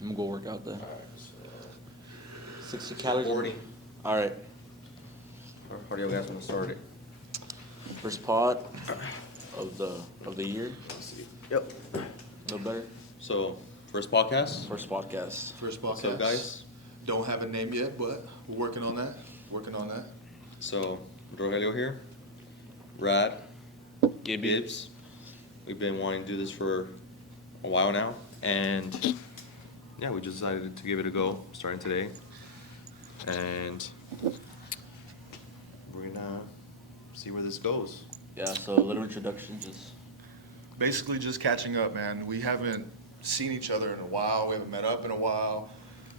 I'm gonna go work out then. All right. 60 calories. 40. All right. How do you guys want to start it? First pod of the year. Let's see. Yep. No better. So, first podcast. First podcast. First What's podcast. up, guys? Don't have a name yet, but we're working on that. So, Rogelio here. Rad. Gibbs. We've been wanting to do this for a while now. And, yeah, we just decided to give it a go starting today. And we're going to see where this goes. Yeah. So a little introduction, just. Basically, just catching up, man. We haven't seen each other in a while. We haven't met up in a while.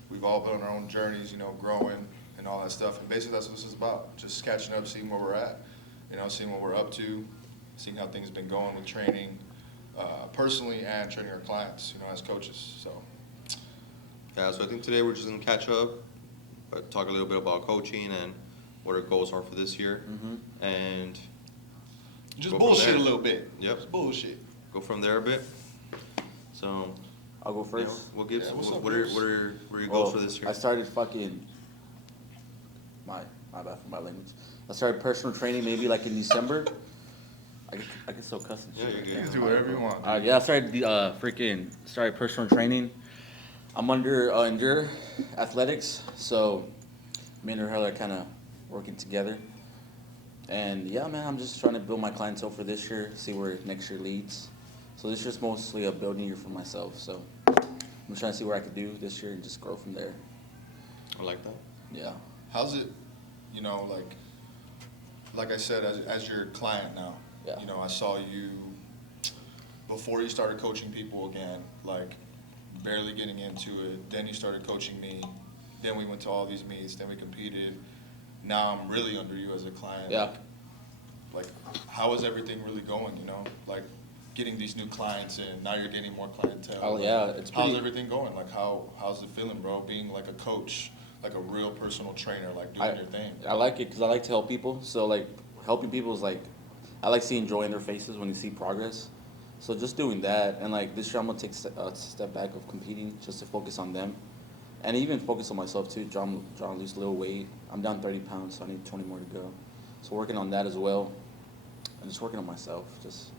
We've all been on our own journeys, growing and all that stuff. And basically, that's what this is about. Just catching up, seeing where we're at, seeing what we're up to, seeing how things have been going with training, personally and training our clients, as coaches. So. Yeah, so I think today we're just going to catch up, but talk a little bit about coaching and what our goals are for this year. Mm-hmm. And Just go from bullshit there. a little bit. Yep. Just bullshit. Go from there a bit. So, I'll go first. we'll give Yeah, some, what's up, what are Gibbs? your goals for this year? I started fucking. My bad for my language. I started personal training maybe like in December. I can still cuss and Yeah, shit. you're good. You can do whatever you want. Yeah, I started personal training. I'm under Endure Athletics, so me and her are kind of working together. And yeah, man, I'm just trying to build my clientele for this year, see where next year leads. So this year's mostly a building year for myself. So I'm trying to see what I could do this year and just grow from there. I like that. Yeah. How's it, like I said, as your client now, Yeah. I saw you before you started coaching people again, like barely getting into it. Then you started coaching me. Then we went to all these meets. Then we competed. Now I'm really under you as a client. Yeah. Like, how is everything really going, Like, getting these new clients in. Now you're getting more clientele. Oh, yeah, it's How's pretty- everything going? Like, how's it feeling, bro? Being like a coach, like a real personal trainer, like doing your thing. I like it because I like to help people. So like helping people is like, I like seeing joy in their faces when they see progress. So just doing that, and like this year I'm gonna take a step back of competing just to focus on them, and even focus on myself too. Try to lose a little weight. I'm down 30 pounds, so I need 20 more to go. So working on that as well, and just working on myself, just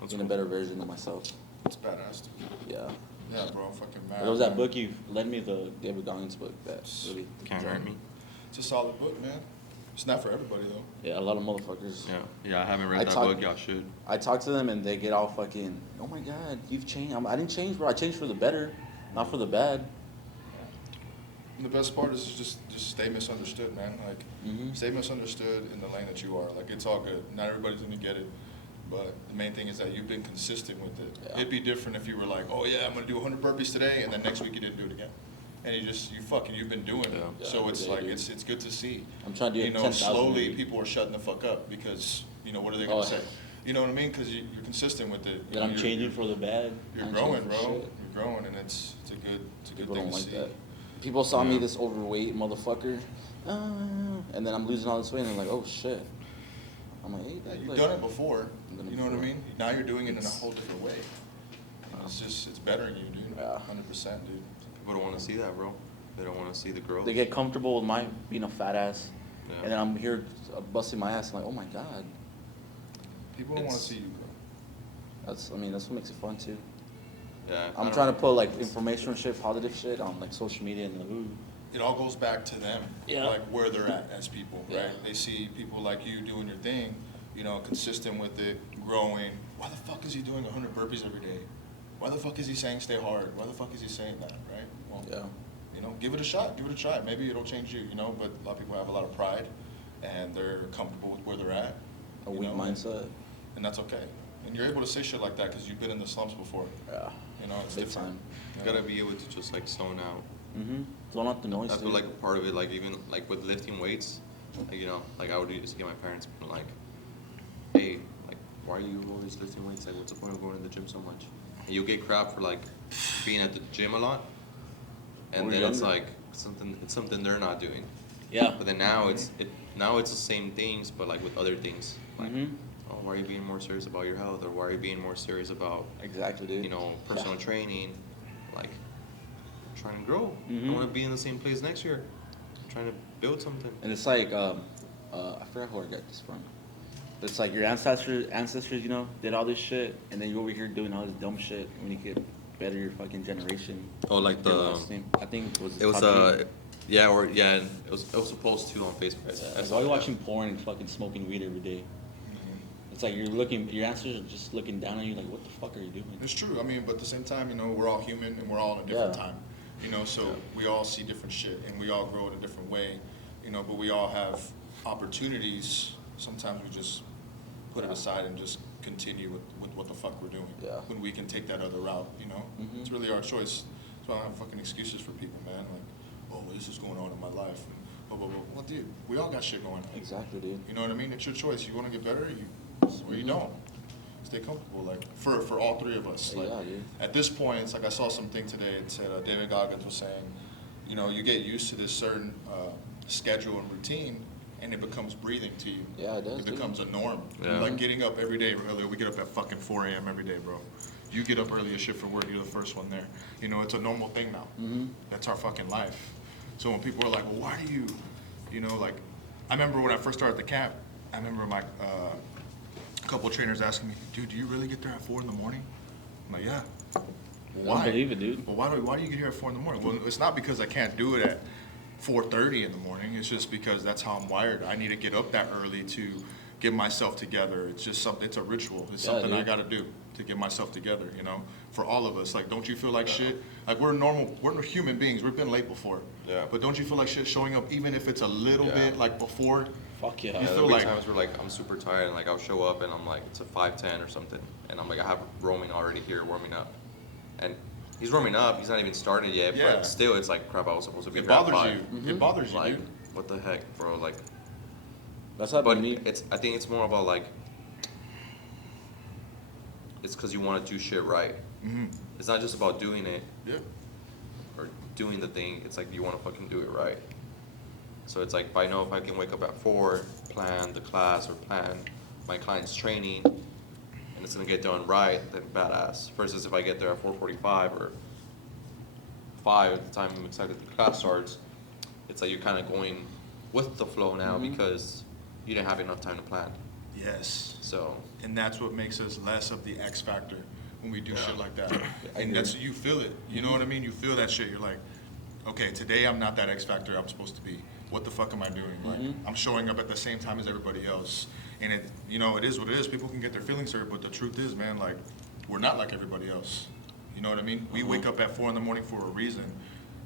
That's being cool. a better version of myself. It's badass, dude. Yeah. Yeah, bro, I'm fucking mad. There was that man. book you lent me, the David Goggins book. That really. Can't hurt me. It's a solid book, man. It's not for everybody, though. Yeah, a lot of motherfuckers. Yeah, I haven't I read that talk- book. Y'all should. I talk to them and they get all fucking, oh my God, you've changed. I didn't change, bro. I changed for the better, not for the bad. And the best part is just stay misunderstood, man. Like, Mhm. stay misunderstood in the lane that you are. Like, it's all good. Not everybody's gonna get it. But the main thing is that you've been consistent with it. Yeah. It'd be different if you were like, oh yeah, I'm gonna do 100 burpees today, and then next week you didn't do it again. And you've been doing it. Yeah. So Yeah, it's yeah, like, dude. it's good to see. I'm trying to do 10,000 Slowly maybe. people are shutting the fuck up because, what are they gonna Oh. say? You know what I mean? Because you're consistent with it. That I'm changing for the bad. You're I'm growing, changing for bro. shit. You're growing, and it's a good People thing don't to like see. that. People saw me Yeah. this overweight motherfucker, and then I'm losing all this weight, and they're like, oh shit. I'm like, hey, Yeah, you've like, done it before. I've done it You know what I before. mean? Now you're doing it in a whole different way. And it's bettering you, dude. Yeah. 100%, dude. People don't want to see that, bro. They don't want to see the growth. They get comfortable with my being a fat ass, Yeah. and then I'm here busting my ass. I'm like, oh my God. People don't want to It's- see you, bro. That's what makes it fun too. Yeah, I I'm don't trying to know. put like informational shit, positive shit on like social media and ooh. It all goes back to them, Yeah. like where they're at as people, right? Yeah. They see people like you doing your thing, consistent with it, growing. Why the fuck is he doing 100 burpees every day? Why the fuck is he saying stay hard? Why the fuck is he saying that, right? Well, Yeah. give it a shot, give it a try. Maybe it'll change you, but a lot of people have a lot of pride and they're comfortable with where they're at. A you weak know, mindset. And that's okay. And you're able to say shit like that because you've been in the slumps before. Yeah. It's Big different. time. You gotta be able to just like zone out. Mm-hmm. Zone out the noise. That's dude. like a part of it. Like even like with lifting weights, like I would used to get my parents like, hey, like why are you always lifting weights? Like what's the point of going to the gym so much? And you'll get crap for like being at the gym a lot, and Or then it's younger. like something they're not doing. Yeah. But then now it's the same things, but like with other things. Like, Mhm. oh, why are you being more serious about your health, or why are you being more serious about Exactly, dude. personal Yeah. training, like trying to grow. Mhm. I want to be in the same place next year, trying to build something. And it's like, I forgot who I got this from. It's like your ancestors, you know, did all this shit, and then you're over here doing all this dumb shit when you could better your fucking generation. Oh, like Your the last name. I think it was. it was top team. yeah, or yeah, and it was supposed to on Facebook. I Like, saw why are you that. watching porn and fucking smoking weed every day? It's like your ancestors are just looking down on you like, what the fuck are you doing? It's true. I mean, but at the same time, you know, we're all human and we're all in a different Yeah. time. You know, so we all see different shit and we all grow in a different way. You know, but we all have opportunities. Sometimes we just put it aside and just continue with what the fuck we're doing. Yeah. When we can take that other route, you know? Mhm. It's really our choice. That's why I don't have fucking excuses for people, man. Like, oh, this is going on in my life. And blah, blah, blah. Well, dude, we all got shit going on. Exactly, dude. You know what I mean? It's your choice. You want to get better, or you don't. Stay comfortable, like for all three of us. Yeah, Like, dude. at this point, it's like I saw something today. It said David Goggins was saying, you know, you get used to this certain schedule and routine, and it becomes breathing to you. Yeah, it does, It dude. becomes a norm. Yeah. Like getting up every day earlier. We get up at fucking 4 a.m. every day, bro. You get up early as shit for work. You're the first one there. You know, it's a normal thing now. That's our fucking life. So when people are like, well, why do you, you know, like, I remember when I first started the camp, I remember my a couple of trainers asking me, dude, do you really get there at 4 in the morning? I'm like, yeah. I don't believe it, dude. Well, why do you get here at 4 in the morning? Well, it's not because I can't do it at 4:30 in the morning. It's just because that's how I'm wired. I need to get up that early to get myself together. It's just something. It's a ritual. It's Yeah, something I dude. got to do to get myself together. You know, for all of us. Like, don't you feel like shit? Like we're normal. We're human beings. We've been late before. Yeah. But don't you feel like shit showing up even if it's a little Yeah. bit like before? Fuck yeah. Yeah, You there'll feel be like- times where like I'm super tired and like I'll show up and I'm like it's a 5:10 or something and I'm like I have Roman already here warming up, and he's warming up. He's not even started yet, Yeah. but still it's like crap. I was supposed to be It here at bothers 5. you. It bothers you, Like dude. what the heck, bro? Like, That's happened but to me. I think it's more about like it's because you want to do shit right. Mm-hmm. It's not just about doing it Yeah. or doing the thing. It's like you want to fucking do it right. So it's like if I know if I can wake up at 4, plan the class or plan my client's training, and it's gonna get done right, then badass. Versus if I get there at 4:45 or 5 at the time exactly the class starts, it's like you're kind of going with the flow now because you didn't have enough time to plan. Yes. So And that's what makes us less of the X factor when we do Yeah. shit like that. I And agree. that's, you feel it. You know what I mean? You feel that shit. You're like, okay, today I'm not that X factor I'm supposed to be. What the fuck am I doing? Like, I'm showing up at the same time as everybody else. And it, you know, it is what it is. People can get their feelings hurt, but the truth is, man, like, we're not like everybody else. You know what I mean? We wake up at 4 in the morning for a reason.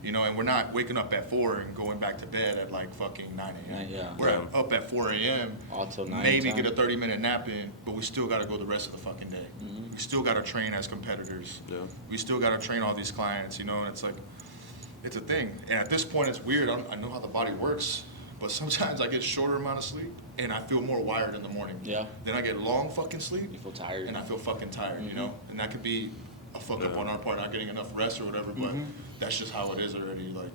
You know, and we're not waking up at 4 and going back to bed at like fucking 9 a.m. Yeah. We're Yeah. up at 4 a.m. All till 9 Maybe time. get a 30-minute nap in, but we still got to go the rest of the fucking day. We still got to train as competitors. Yeah. We still got to train all these clients, you know, and it's like, it's a thing. And at this point, it's weird. I know how the body works, but sometimes I get shorter amount of sleep and I feel more wired in the morning. Yeah. Then I get long fucking sleep You feel tired. and I feel fucking tired, you know? And that could be a fuck up Yeah. on our part, not getting enough rest or whatever, but that's just how it is already. Like,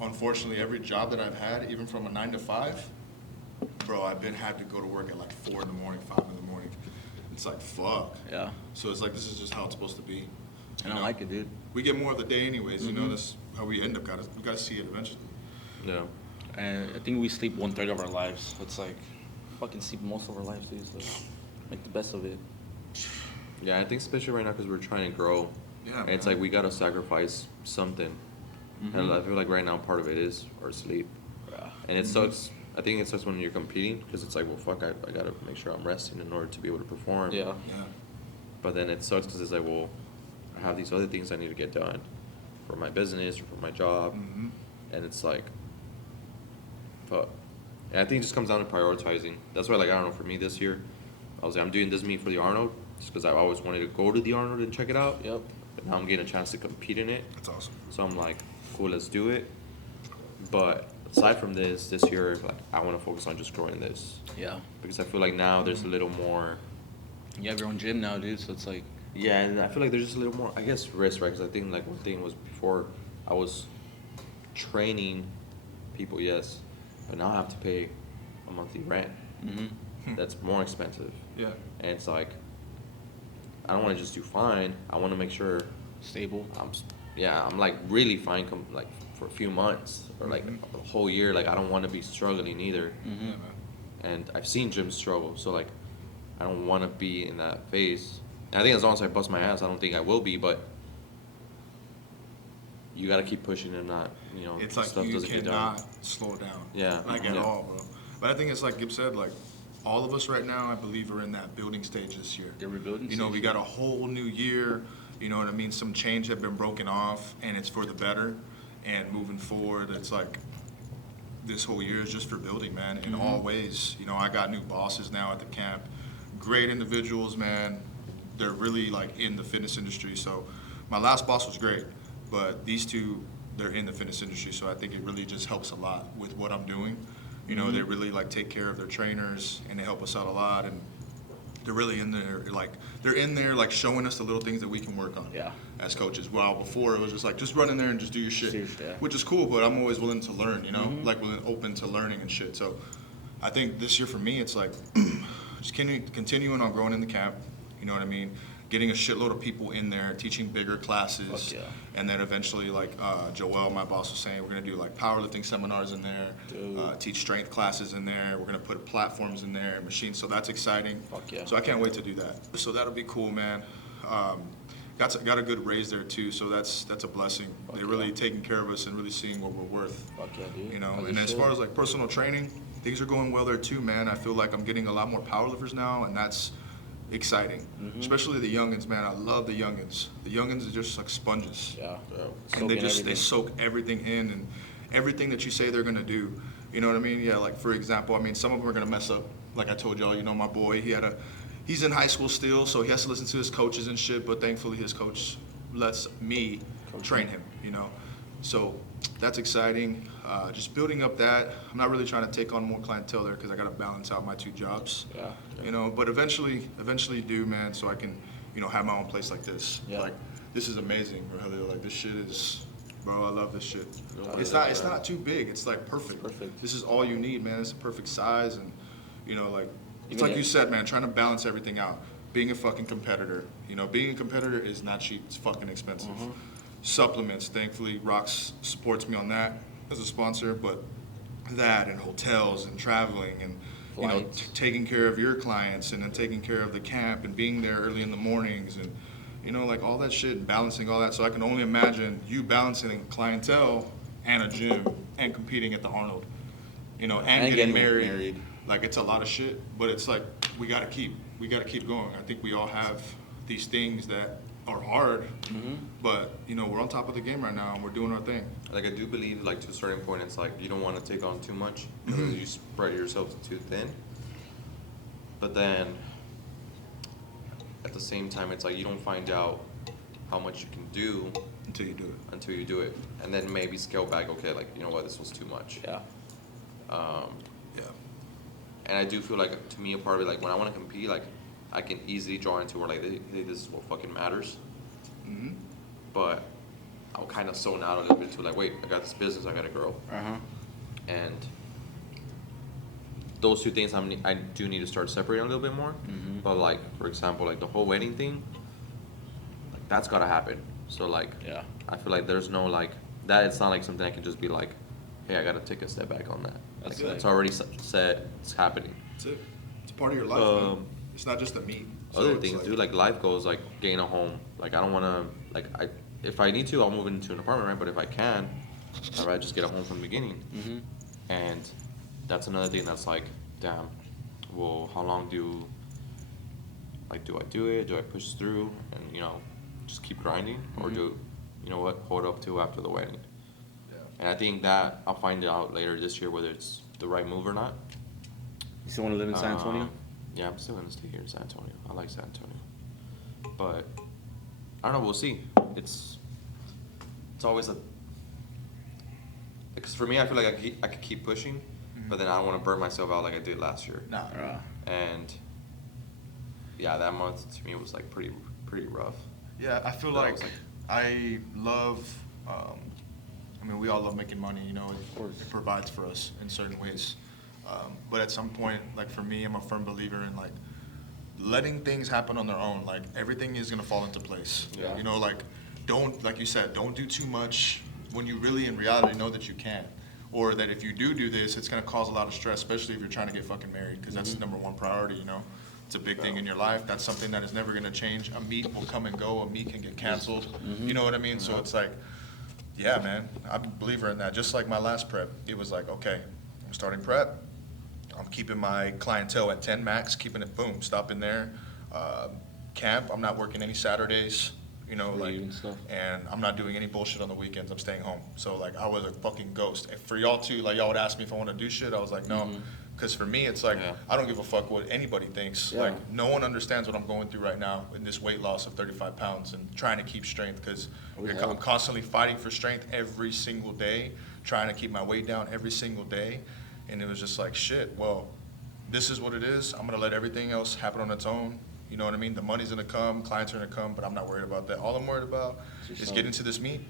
unfortunately, every job that I've had, even from a 9 to 5, bro, I've had to go to work at like 4 in the morning, 5 in the morning. It's like, fuck. Yeah. So it's like, this is just how it's supposed to be. I don't like it, dude. We get more of the day anyways, you know, that's how we end up, we gotta see it eventually. yeah. And I think we sleep 1/3 of our lives. It's like, fucking sleep most of our lives, dude. So make the best of it. Yeah, I think especially right now because we're trying to grow. Yeah, And it's man. like we gotta sacrifice something. And I feel like right now part of it is our sleep. Yeah. And it sucks. I think it sucks when you're competing because it's like, well, fuck, I gotta make sure I'm resting in order to be able to perform. Yeah. Yeah. But then it sucks because it's like, well, I have these other things I need to get done for my business or for my job. Mm-hmm. And it's like, fuck. And I think it just comes down to prioritizing. That's why, like, I don't know, for me this year, I was like, I'm doing this meet for the Arnold just because I always wanted to go to the Arnold and check it out. Yep. But now I'm getting a chance to compete in it. That's awesome. So I'm like, cool, let's do it. But aside from this year, like, I want to focus on just growing this Yeah. because I feel like now there's a little more. You have your own gym now, dude. So it's like, Yeah, and I feel like there's just a little more, I guess, risk, right? Because I think like one thing was before I was training people, yes, but now I have to pay a monthly rent. That's more expensive, Yeah. and it's like I don't want to just do fine. I want to make sure stable. I'm yeah, I'm like really fine, like for a few months or like a whole year. Like I don't want to be struggling either. Yeah, man. And I've seen gyms struggle, so like I don't want to be in that phase. And I think as long as I bust my ass, I don't think I will be, but you got to keep pushing and not, It's like stuff you doesn't get done. cannot slow down. Yeah. Like at Yeah. all, bro. But I think it's like Gibb said, like all of us right now, I believe, are in that building stage this year. The rebuilding You know, we stage, got a whole new year. You know what I mean? Some change have been broken off, and it's for the better. And moving forward, it's like this whole year is just for building, man, in all ways. You know, I got new bosses now at the camp. Great individuals, man. They're really like in the fitness industry. So my last boss was great, but these two, they're in the fitness industry. So I think it really just helps a lot with what I'm doing. You know, they really like take care of their trainers and they help us out a lot. And they're really in there, like they're in there, like showing us the little things that we can work on. Yeah. As coaches. While before it was just like, just run in there and just do your shit, Yeah. which is cool. But I'm always willing to learn. You know, like willing, open to learning and shit. So I think this year for me, it's like just continuing on growing in the camp. You know what I mean? Getting a shitload of people in there, teaching bigger classes, Fuck yeah. and then eventually, like Joel, my boss, was saying, we're gonna do like powerlifting seminars in there, Dude. teach strength classes in there. We're gonna put platforms in there, machines. So that's exciting. Fuck yeah. So I can't wait to do that. So that'll be cool, man. Got a good raise there too, so that's a blessing. Fuck They're really yeah. taking care of us and really seeing what we're worth. Fuck yeah, dude. You know, As and it as should. far as like personal training, things are going well there too, man. I feel like I'm getting a lot more powerlifters now, and that's exciting. Especially the youngins, man. I love the youngins. The youngins are just like sponges. Yeah. And they Soaking just everything. they soak everything in and everything that you say they're gonna do. You know what I mean? Yeah, like for example, I mean some of them are gonna mess up. Like I told y'all, you know, my boy, he's in high school still, so he has to listen to his coaches and shit, but thankfully his coach lets me train him, you know. So that's exciting. Just building up that. I'm not really trying to take on more clientele there because I gotta balance out my two jobs. Yeah. You know, but eventually do, man, so I can, you know, have my own place like this. Yeah. Like, this is amazing, Rogelio. Like, this shit is, bro, I love this shit. Oh, It's yeah. not too big. It's like perfect. Perfect. This is all you need, man. It's a perfect size, and you know, like, it's Even like if- you said, man, trying to balance everything out. Being a fucking competitor, you know, being a competitor is not cheap. It's fucking expensive. Supplements, thankfully, Rox supports me on that as a sponsor, but that and hotels and traveling and you know, Flights. taking care of your clients and then taking care of the camp and being there early in the mornings and you know like all that shit, balancing all that. So I can only imagine you balancing clientele and a gym and competing at the Arnold, you know, and getting married. Like it's a lot of shit, but it's like we gotta keep going. I think we all have these things that are hard, but you know we're on top of the game right now and we're doing our thing. Like I do believe, like to a certain point, it's like you don't want to take on too much because you spread yourself too thin. But then, at the same time, it's like you don't find out how much you can do Until you do it. until you do it, and then maybe scale back. Okay, like you know what, this was too much. Yeah. Yeah. And I do feel like, to me, a part of it, like when I want to compete, like I can easily draw into where like, hey, this is what fucking matters. Mm-hmm. But I'll kind of zone out a little bit too. Like, wait, I got this business, I gotta grow. And those two things I do need to start separating a little bit more. But like, for example, like the whole wedding thing, like that's gotta happen. So like, Yeah. I feel like there's no like that. It's not like something I can just be like, hey, I gotta take a step back on that. That's Like, good. it's already said, it's happening. That's it. It's part of your life, man. Um, It's not just a meet. So Other it's things, dude, like life goals, like getting a home. Like I don't wanna, like if I need to, I'll move into an apartment, right? But if I can, I'd rather just get a home from the beginning. And that's another thing that's like, damn, well, how long do I do it? Do I push through and, you know, just keep grinding? Or do, you know what, hold up to after the wedding? Yeah. And I think that I'll find out later this year whether it's the right move or not. You still want to live in San Antonio? Yeah, I'm still gonna stay here in San Antonio. I like San Antonio. But, I don't know, we'll see. It's always a, because for me, I feel like I could keep pushing, but then I don't want to burn myself out like I did last year. Nah. And yeah, that month to me was like pretty rough. Yeah, I feel That like was like- I love. I mean, we all love making money. You know, it provides for us in certain ways. But at some point, like for me, I'm a firm believer in like letting things happen on their own. Like everything is gonna fall into place. Yeah. You know, like don't, like you said, don't do too much when you really in reality know that you can. Or that if you do this, it's gonna cause a lot of stress, especially if you're trying to get fucking married, because that's the number one priority, you know? It's a big thing in your life. That's something that is never gonna change. A meet will come and go. A meet can get canceled. You know what I mean? So it's like, yeah, man, I'm a believer in that. Just like my last prep, it was like, okay, I'm starting prep. I'm keeping my clientele at 10 max, keeping it, boom, stopping there. Camp, I'm not working any Saturdays, you know, like, And stuff. and I'm not doing any bullshit on the weekends. I'm staying home. So like, I was a fucking ghost. And for y'all too, like y'all would ask me if I want to do shit. I was like, no, because for me, it's like Yeah. I don't give a fuck what anybody thinks. Yeah. Like, no one understands what I'm going through right now in this weight loss of 35 pounds and trying to keep strength because Yeah. I'm constantly fighting for strength every single day, trying to keep my weight down every single day. And it was just like, shit, well, this is what it is. I'm gonna let everything else happen on its own. You know what I mean? The money's gonna come, clients are gonna come, but I'm not worried about that. All I'm worried about is yourself. getting to this meet,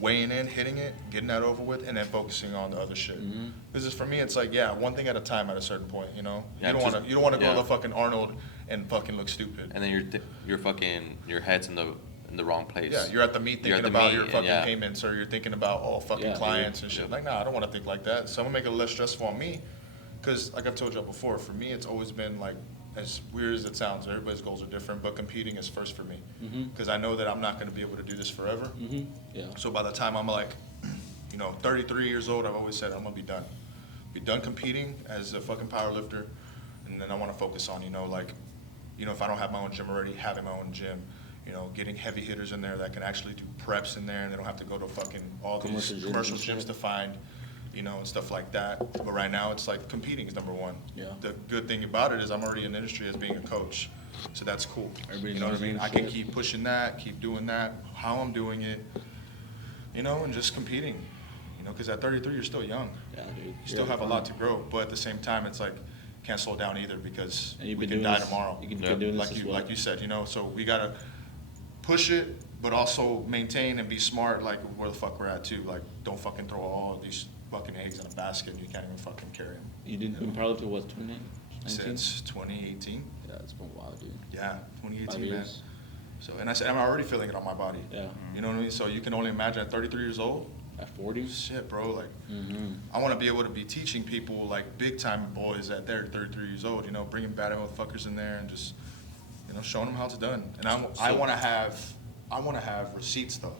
weighing in, hitting it, getting that over with, and then focusing on the other shit. Because for me, it's like, yeah, one thing at a time at a certain point, you know? Yeah, You don't wanna, just- you don't wanna go yeah. to fucking Arnold and fucking look stupid. And then your head's in the wrong place. Yeah, you're at the meet You're thinking at the about meet, your and fucking yeah. payments, or you're thinking about, oh, fucking Yeah, clients dude. and shit. Yeah. Like, nah, I don't wanna think like that. So I'm gonna make it less stressful on me. Because, like I've told y'all before, for me, it's always been like, as weird as it sounds, everybody's goals are different, but competing is first for me. Because I know that I'm not gonna be able to do this forever. Yeah. So by the time I'm like, 33 years old, I've always said I'm gonna be done. Be done competing as a fucking power lifter, and then I wanna focus on, if I don't have my own gym already, having my own gym. Getting heavy hitters in there that can actually do preps in there, and they don't have to go to fucking all these Commercial gyms commercial and gyms shit. to find, and stuff like that. But right now, it's like competing is number one. Yeah. The good thing about it is I'm already in the industry as being a coach, so that's cool. Everybody You know what I knows mean? your I can shit. keep pushing that, keep doing that, how I'm doing it, and just competing. Because at 33, you're still young. Yeah, dude. You still have a lot to grow, but at the same time, it's like, can't slow down either because And you've we been can doing die this- tomorrow. you've been Yeah. doing this Like as you, well. like you said, so we gotta push it, but also maintain and be smart, like where the fuck we're at too. Like, don't fucking throw all these fucking eggs in a basket and you can't even fucking carry them. You didn't been powerlifting what 2019? Since 2018, Yeah, it's been a while, dude. yeah, 5 2018, man. years. So, and I said, I'm already feeling it on my body. Yeah. You know what I mean? So you can only imagine at 33 years old, At 40. shit, bro, like, Mm-hmm. I want to be able to be teaching people, like, big-time boys at their 33 years old, bringing bad motherfuckers in there and just, showing them how it's done. And I want to have receipts, though.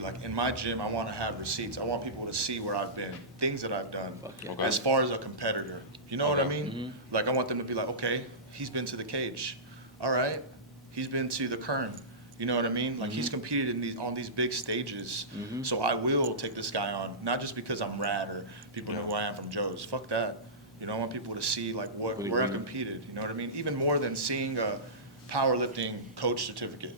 Like, in my gym, I want to have receipts. I want people to see where I've been, things that I've done, yeah. Okay. as far as a competitor. You know what I Okay. mean? Like, I want them to be like, okay, he's been to the cage. All right, he's been to the Kern. You know what I mean? Like, he's competed on these big stages. So I will take this guy on, not just because I'm rad or people know who I am from Joe's. Fuck that. I want people to see, like, where I've competed. You know what I mean? Even more than seeing a powerlifting coach certificate.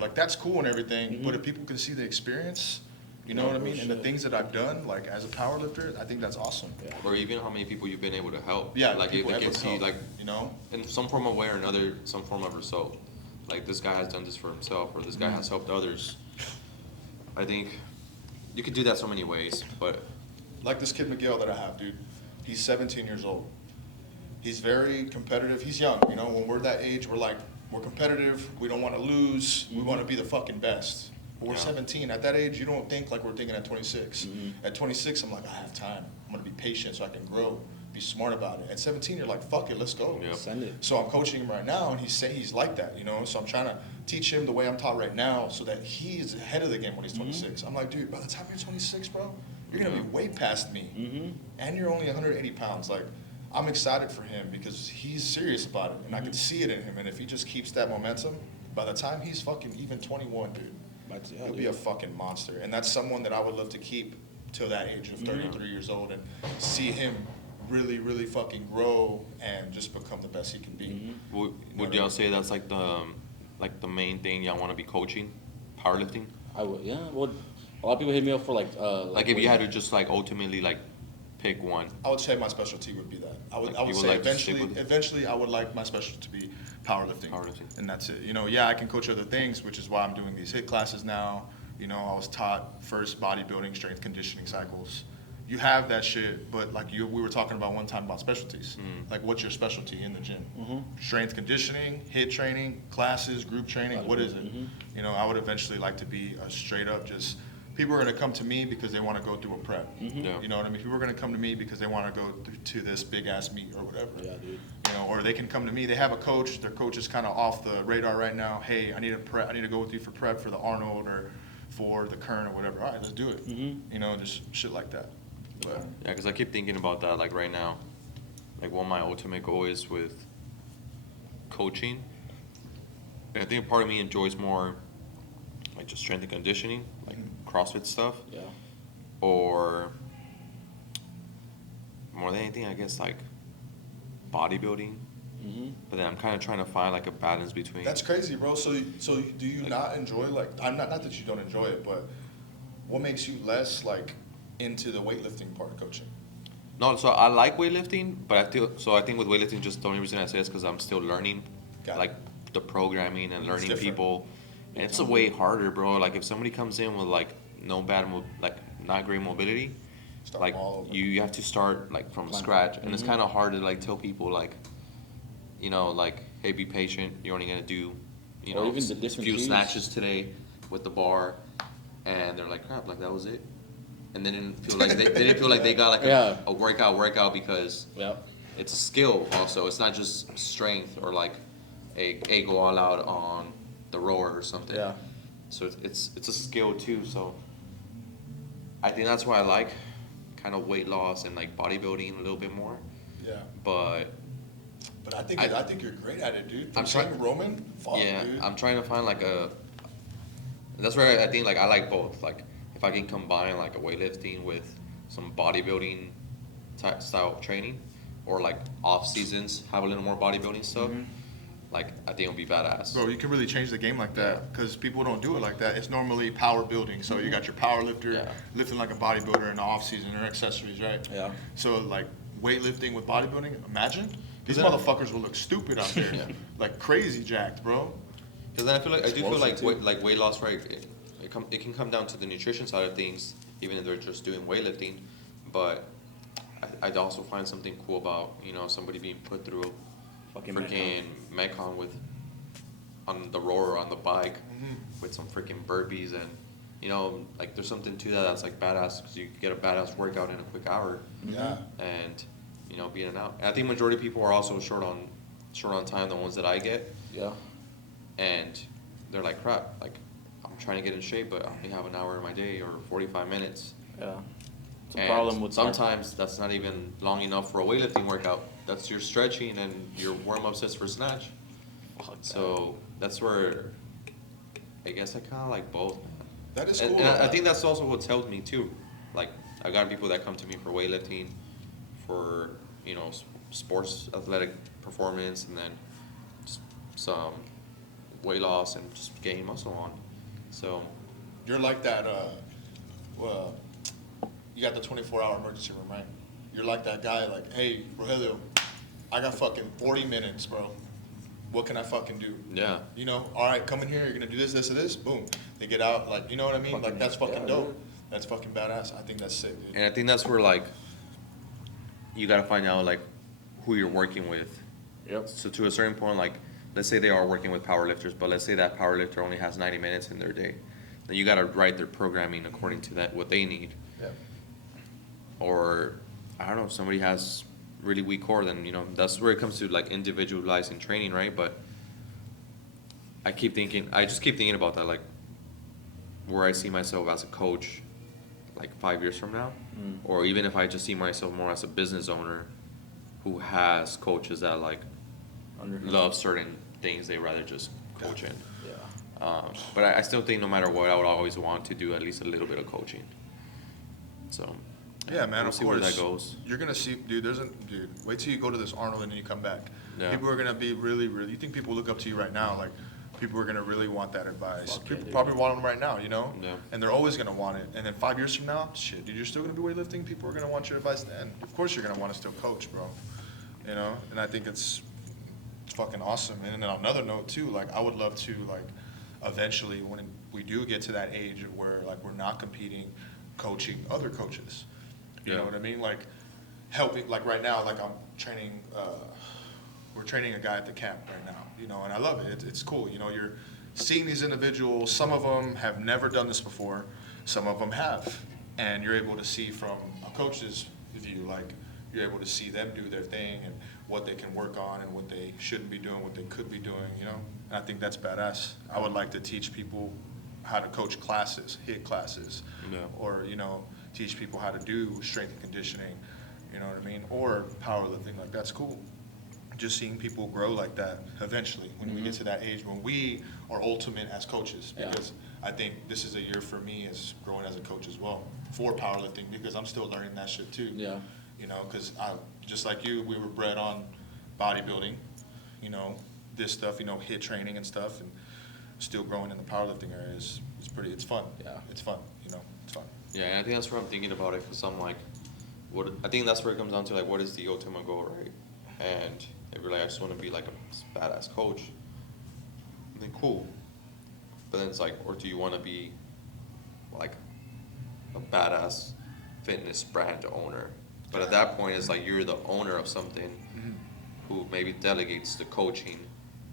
Like, that's cool and everything, but if people can see the experience, you know what I mean? And the things that I've done, like, as a powerlifter, I think that's awesome. Or even how many people you've been able to help. Yeah, Like if people they can ever see help, like in in some form of way or another, some form of result. Like this guy has done this for himself, or this guy has helped others. I think you could do that so many ways, but Like this kid Miguel that I have, dude. He's 17 years old. He's very competitive. He's young, when we're that age, we're competitive. We don't want to lose. We want to be the fucking best. But we're Yeah. 17. At that age, you don't think like we're thinking at 26. At 26, I'm like, I have time. I'm going to be patient so I can grow, be smart about it. At 17, you're like, fuck it, let's go. Yeah. Send it. So I'm coaching him right now, and he's like that, So I'm trying to teach him the way I'm taught right now so that he's ahead of the game when he's 26. I'm like, dude, by the time you're 26, bro, you're going to be way past me. And you're only 180 pounds. Like, I'm excited for him because he's serious about it, and I can see it in him. And if he just keeps that momentum, by the time he's fucking even 21, dude, he'll be a fucking monster. And that's someone that I would love to keep till that age of 33 years old and see him really, really fucking grow and just become the best he can be. would y'all say that's like the main thing y'all want to be coaching, powerlifting? I would, yeah. Well, a lot of people hit me up for Like if you had to just like ultimately like pick one. I would say my specialty would be that. I would You would say like to stick eventually, with it? eventually I would like my specialty to be powerlifting. Powerlifting. And that's it. Yeah, I can coach other things, which is why I'm doing these HIIT classes now. I was taught first bodybuilding, strength conditioning cycles. you have that shit, but like we were talking about one time about specialties. Like, what's your specialty in the gym? Strength conditioning, HIIT training, classes, group training. What is it? You know, I would eventually like to be a straight up just. People are gonna come to me because they want to go through a prep. Yeah. You know what I mean? People are gonna come to me because they want to go to this big ass meet or whatever. Yeah, dude. You know, or they can come to me. They have a coach. Their coach is kind of off the radar right now. Hey, I need a prep. I need to go with you for prep for the Arnold or for the Kern or whatever. All right, let's do it. You know, just shit like that. But Yeah, because I keep thinking about that, like right now, like what my ultimate goal is with coaching. And I think part of me enjoys more like just strength and conditioning, like CrossFit stuff, Yeah. or more than anything, I guess like bodybuilding. But then I'm kind of trying to find like a balance between. that's crazy, bro. So do you not enjoy like? I'm not that you don't enjoy it, but what makes you less like into the weightlifting part of coaching? No, so I like weightlifting, but I think with weightlifting, just the only reason I say is because I'm still learning, Got it. like the programming and learning different. people, and it's a way harder, bro. Like if somebody comes in with like no bad, like not great mobility, Start like all over. you have to start like from Climb. scratch, and it's kind of hard to like tell people like, you know, like hey, be patient. You're only gonna do, you Or know, even the a different few keys. snatches today with the bar, and they're like crap, like that was it. And they didn't feel like they didn't feel like they got like Yeah. a workout because Yeah. it's a skill also. It's not just strength or like a go all out on the rower or something. Yeah. So it's a skill too. So I think that's why I like kind of weight loss and like bodybuilding a little bit more. Yeah. But But I think I- I think you're great at it, dude. From I'm seeing trying- Roman, fuck, yeah, dude. I'm trying to find like a. That's where I think like I like both. Like if I can combine like a weightlifting with some bodybuilding type style training, or like off seasons have a little more bodybuilding stuff. Like I think it'll be badass. Bro, you can really change the game like that because people don't do it like that. It's normally power building. So you got your power lifter Yeah. lifting like a bodybuilder in the off season or accessories, right? Yeah. So like weightlifting with bodybuilding, imagine these then- motherfuckers will look stupid out there, Yeah. like crazy jacked, bro. Because then I do feel like Explosive, too. weight loss, right? It can come down to the nutrition side of things, even if they're just doing weightlifting. But I'd also find something cool about somebody being put through Fucking freaking Metcon with on the rower on the bike with some freaking burpees and like there's something to that that's like badass because you get a badass workout in a quick hour Yeah. and be in and out. And I think majority of people are also short on time. The ones that I get. Yeah. And they're like, crap, like, I'm trying to get in shape, but I only have an hour in my day or 45 minutes. Yeah. It's a And problem with sometimes that's not even long enough for a weightlifting workout. That's your stretching and your warm-up sets for snatch. So that's where I guess I kind of like both. That is And, cool. and I think that's also what's helped me too. Like, I got people that come to me for weightlifting, for, sports athletic performance, and then just some weight loss and just gaining muscle on. So, You're like that. Well, you got the 24-hour emergency room, right? You're like that guy. Like, hey, Rogelio, I got fucking 40 minutes, bro. What can I fucking do? yeah. All right, come in here. You're gonna do this, this, and this. Boom. They get out. Like, you know what I mean? Like, Fucking- that's fucking yeah, dope. dude. That's fucking badass. I think that's sick, dude. And I think that's where, like, you gotta find out, like, who you're working with. Yep. So to a certain point, like, let's say they are working with powerlifters, but let's say that powerlifter only has 90 minutes in their day. Then you gotta write their programming according to that, what they need. Yeah. Or, I don't know, if somebody has really weak core, then, that's where it comes to, like, individualizing training, right? But I just keep thinking about that, like, where I see myself as a coach, like, 5 years from now. Or even if I just see myself more as a business owner who has coaches that, like, love certain things they rather just coach in. Yeah. But I still think no matter what, I would always want to do at least a little bit of coaching. So, Yeah, man, we'll of see course. where that goes. You're gonna see, dude. Wait till you go to this Arnold and then you come back. Yeah. People are gonna be really, really. You think people look up to you right now? Like, people are gonna really want that advice. Fuck yeah, People dude. probably want them right now, Yeah. And they're always gonna want it. And then 5 years from now, shit, dude, you're still gonna be weightlifting. People are gonna want your advice then. Of course, you're gonna want to still coach, bro. And I think it's fucking awesome. And then on another note too, like, I would love to, like, eventually when we do get to that age where, like, we're not competing, coaching other coaches. You Yeah. know what I mean? Like helping, like right now, like I'm training, we're training a guy at the camp right now, you know, and I love it. It's cool. You know, you're seeing these individuals. Some of them have never done this before. Some of them have. And you're able to see from a coach's view, like you're able to see them do their thing and what they can work on and what they shouldn't be doing, what they could be doing, you know? And I think that's badass. I would like to teach people how to coach classes, hit classes, Yeah. or, you know, teach people how to do strength and conditioning, you know what I mean? Or powerlifting, like that's cool. Just seeing people grow like that eventually when we get to that age when we are ultimate as coaches. Yeah. Because I think this is a year for me as growing as a coach as well for powerlifting because I'm still learning that shit too. Yeah. You know, because just like you, we were bred on bodybuilding, you know, this stuff, you know, HIIT training and stuff, and still growing in the powerlifting area is it's fun. Yeah. It's fun, you know, it's fun. Yeah, and I think that's where I'm thinking about it, because I'm like, I think that's where it comes down to, like, what is the ultimate goal, right? And if you're like, I just want to be like a badass coach, then cool. But then it's like, or do you want to be like a badass fitness brand owner? But at that point, it's like you're the owner of something who maybe delegates the coaching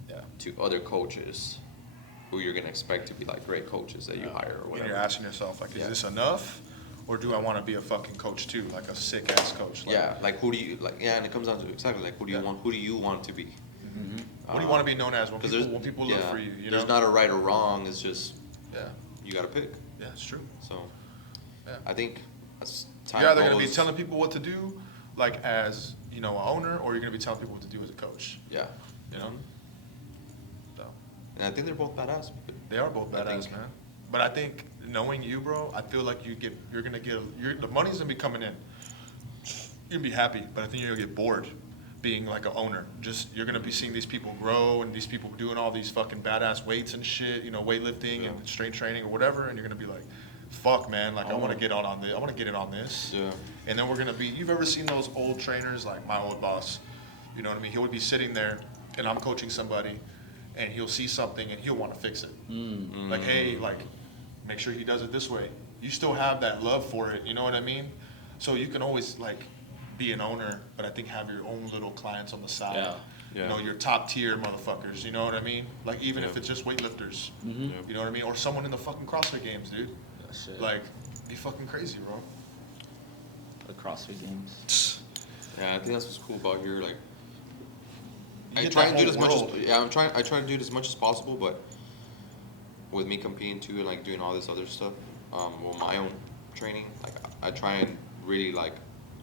Yeah. to other coaches who you're going to expect to be like great coaches that you hire or And whatever. you're asking yourself, like, is Yeah. this enough? Or do I want to be a fucking coach too, like a sick ass coach? Like, Yeah, like who do you like? Yeah, and it comes down to exactly like who do you Yeah. want? Who do you want to be? What do you want to be known as when 'Cause people look for you? You know? there's not a right or wrong. It's just Yeah, you got to pick. yeah, it's true. So, Yeah. I think as time You're either going to be goes- telling people what to do, like as, you know, an owner, or you're going to be telling people what to do as a coach, Yeah, you know? So, and I think they're both badass. But they are both I badass, think- man. But I think knowing you, bro, I feel like you're going to get, the money's going to be coming in. You're going to be happy, but I think you're going to get bored being like an owner. Just, you're going to be seeing these people grow and these people doing all these fucking badass weights and shit, you know, weightlifting Yeah. and strength training or whatever, and you're going to be like, fuck, man, like I want to get on this. I want to get in on this. Yeah. And then we're gonna be. You've ever seen those old trainers, like my old boss? You know what I mean? He would be sitting there, and I'm coaching somebody, and he'll see something and he'll want to fix it. Like, hey, like, make sure he does it this way. You still have that love for it. You know what I mean? So you can always like be an owner, but I think have your own little clients on the side. Yeah. You Yeah. know, your top tier motherfuckers. You know what I mean? Like even if Yeah. it's just weightlifters. Mm-hmm. Yeah. You know what I mean? Or someone in the fucking CrossFit games, dude. Shit. Like, be fucking crazy, bro. The CrossFit Games. Yeah, I think that's what's cool about here. Like, You I get try that and do it whole as much world. as I try to do it as much as possible, but with me competing too and like doing all this other stuff, well, my own training, like I try and really like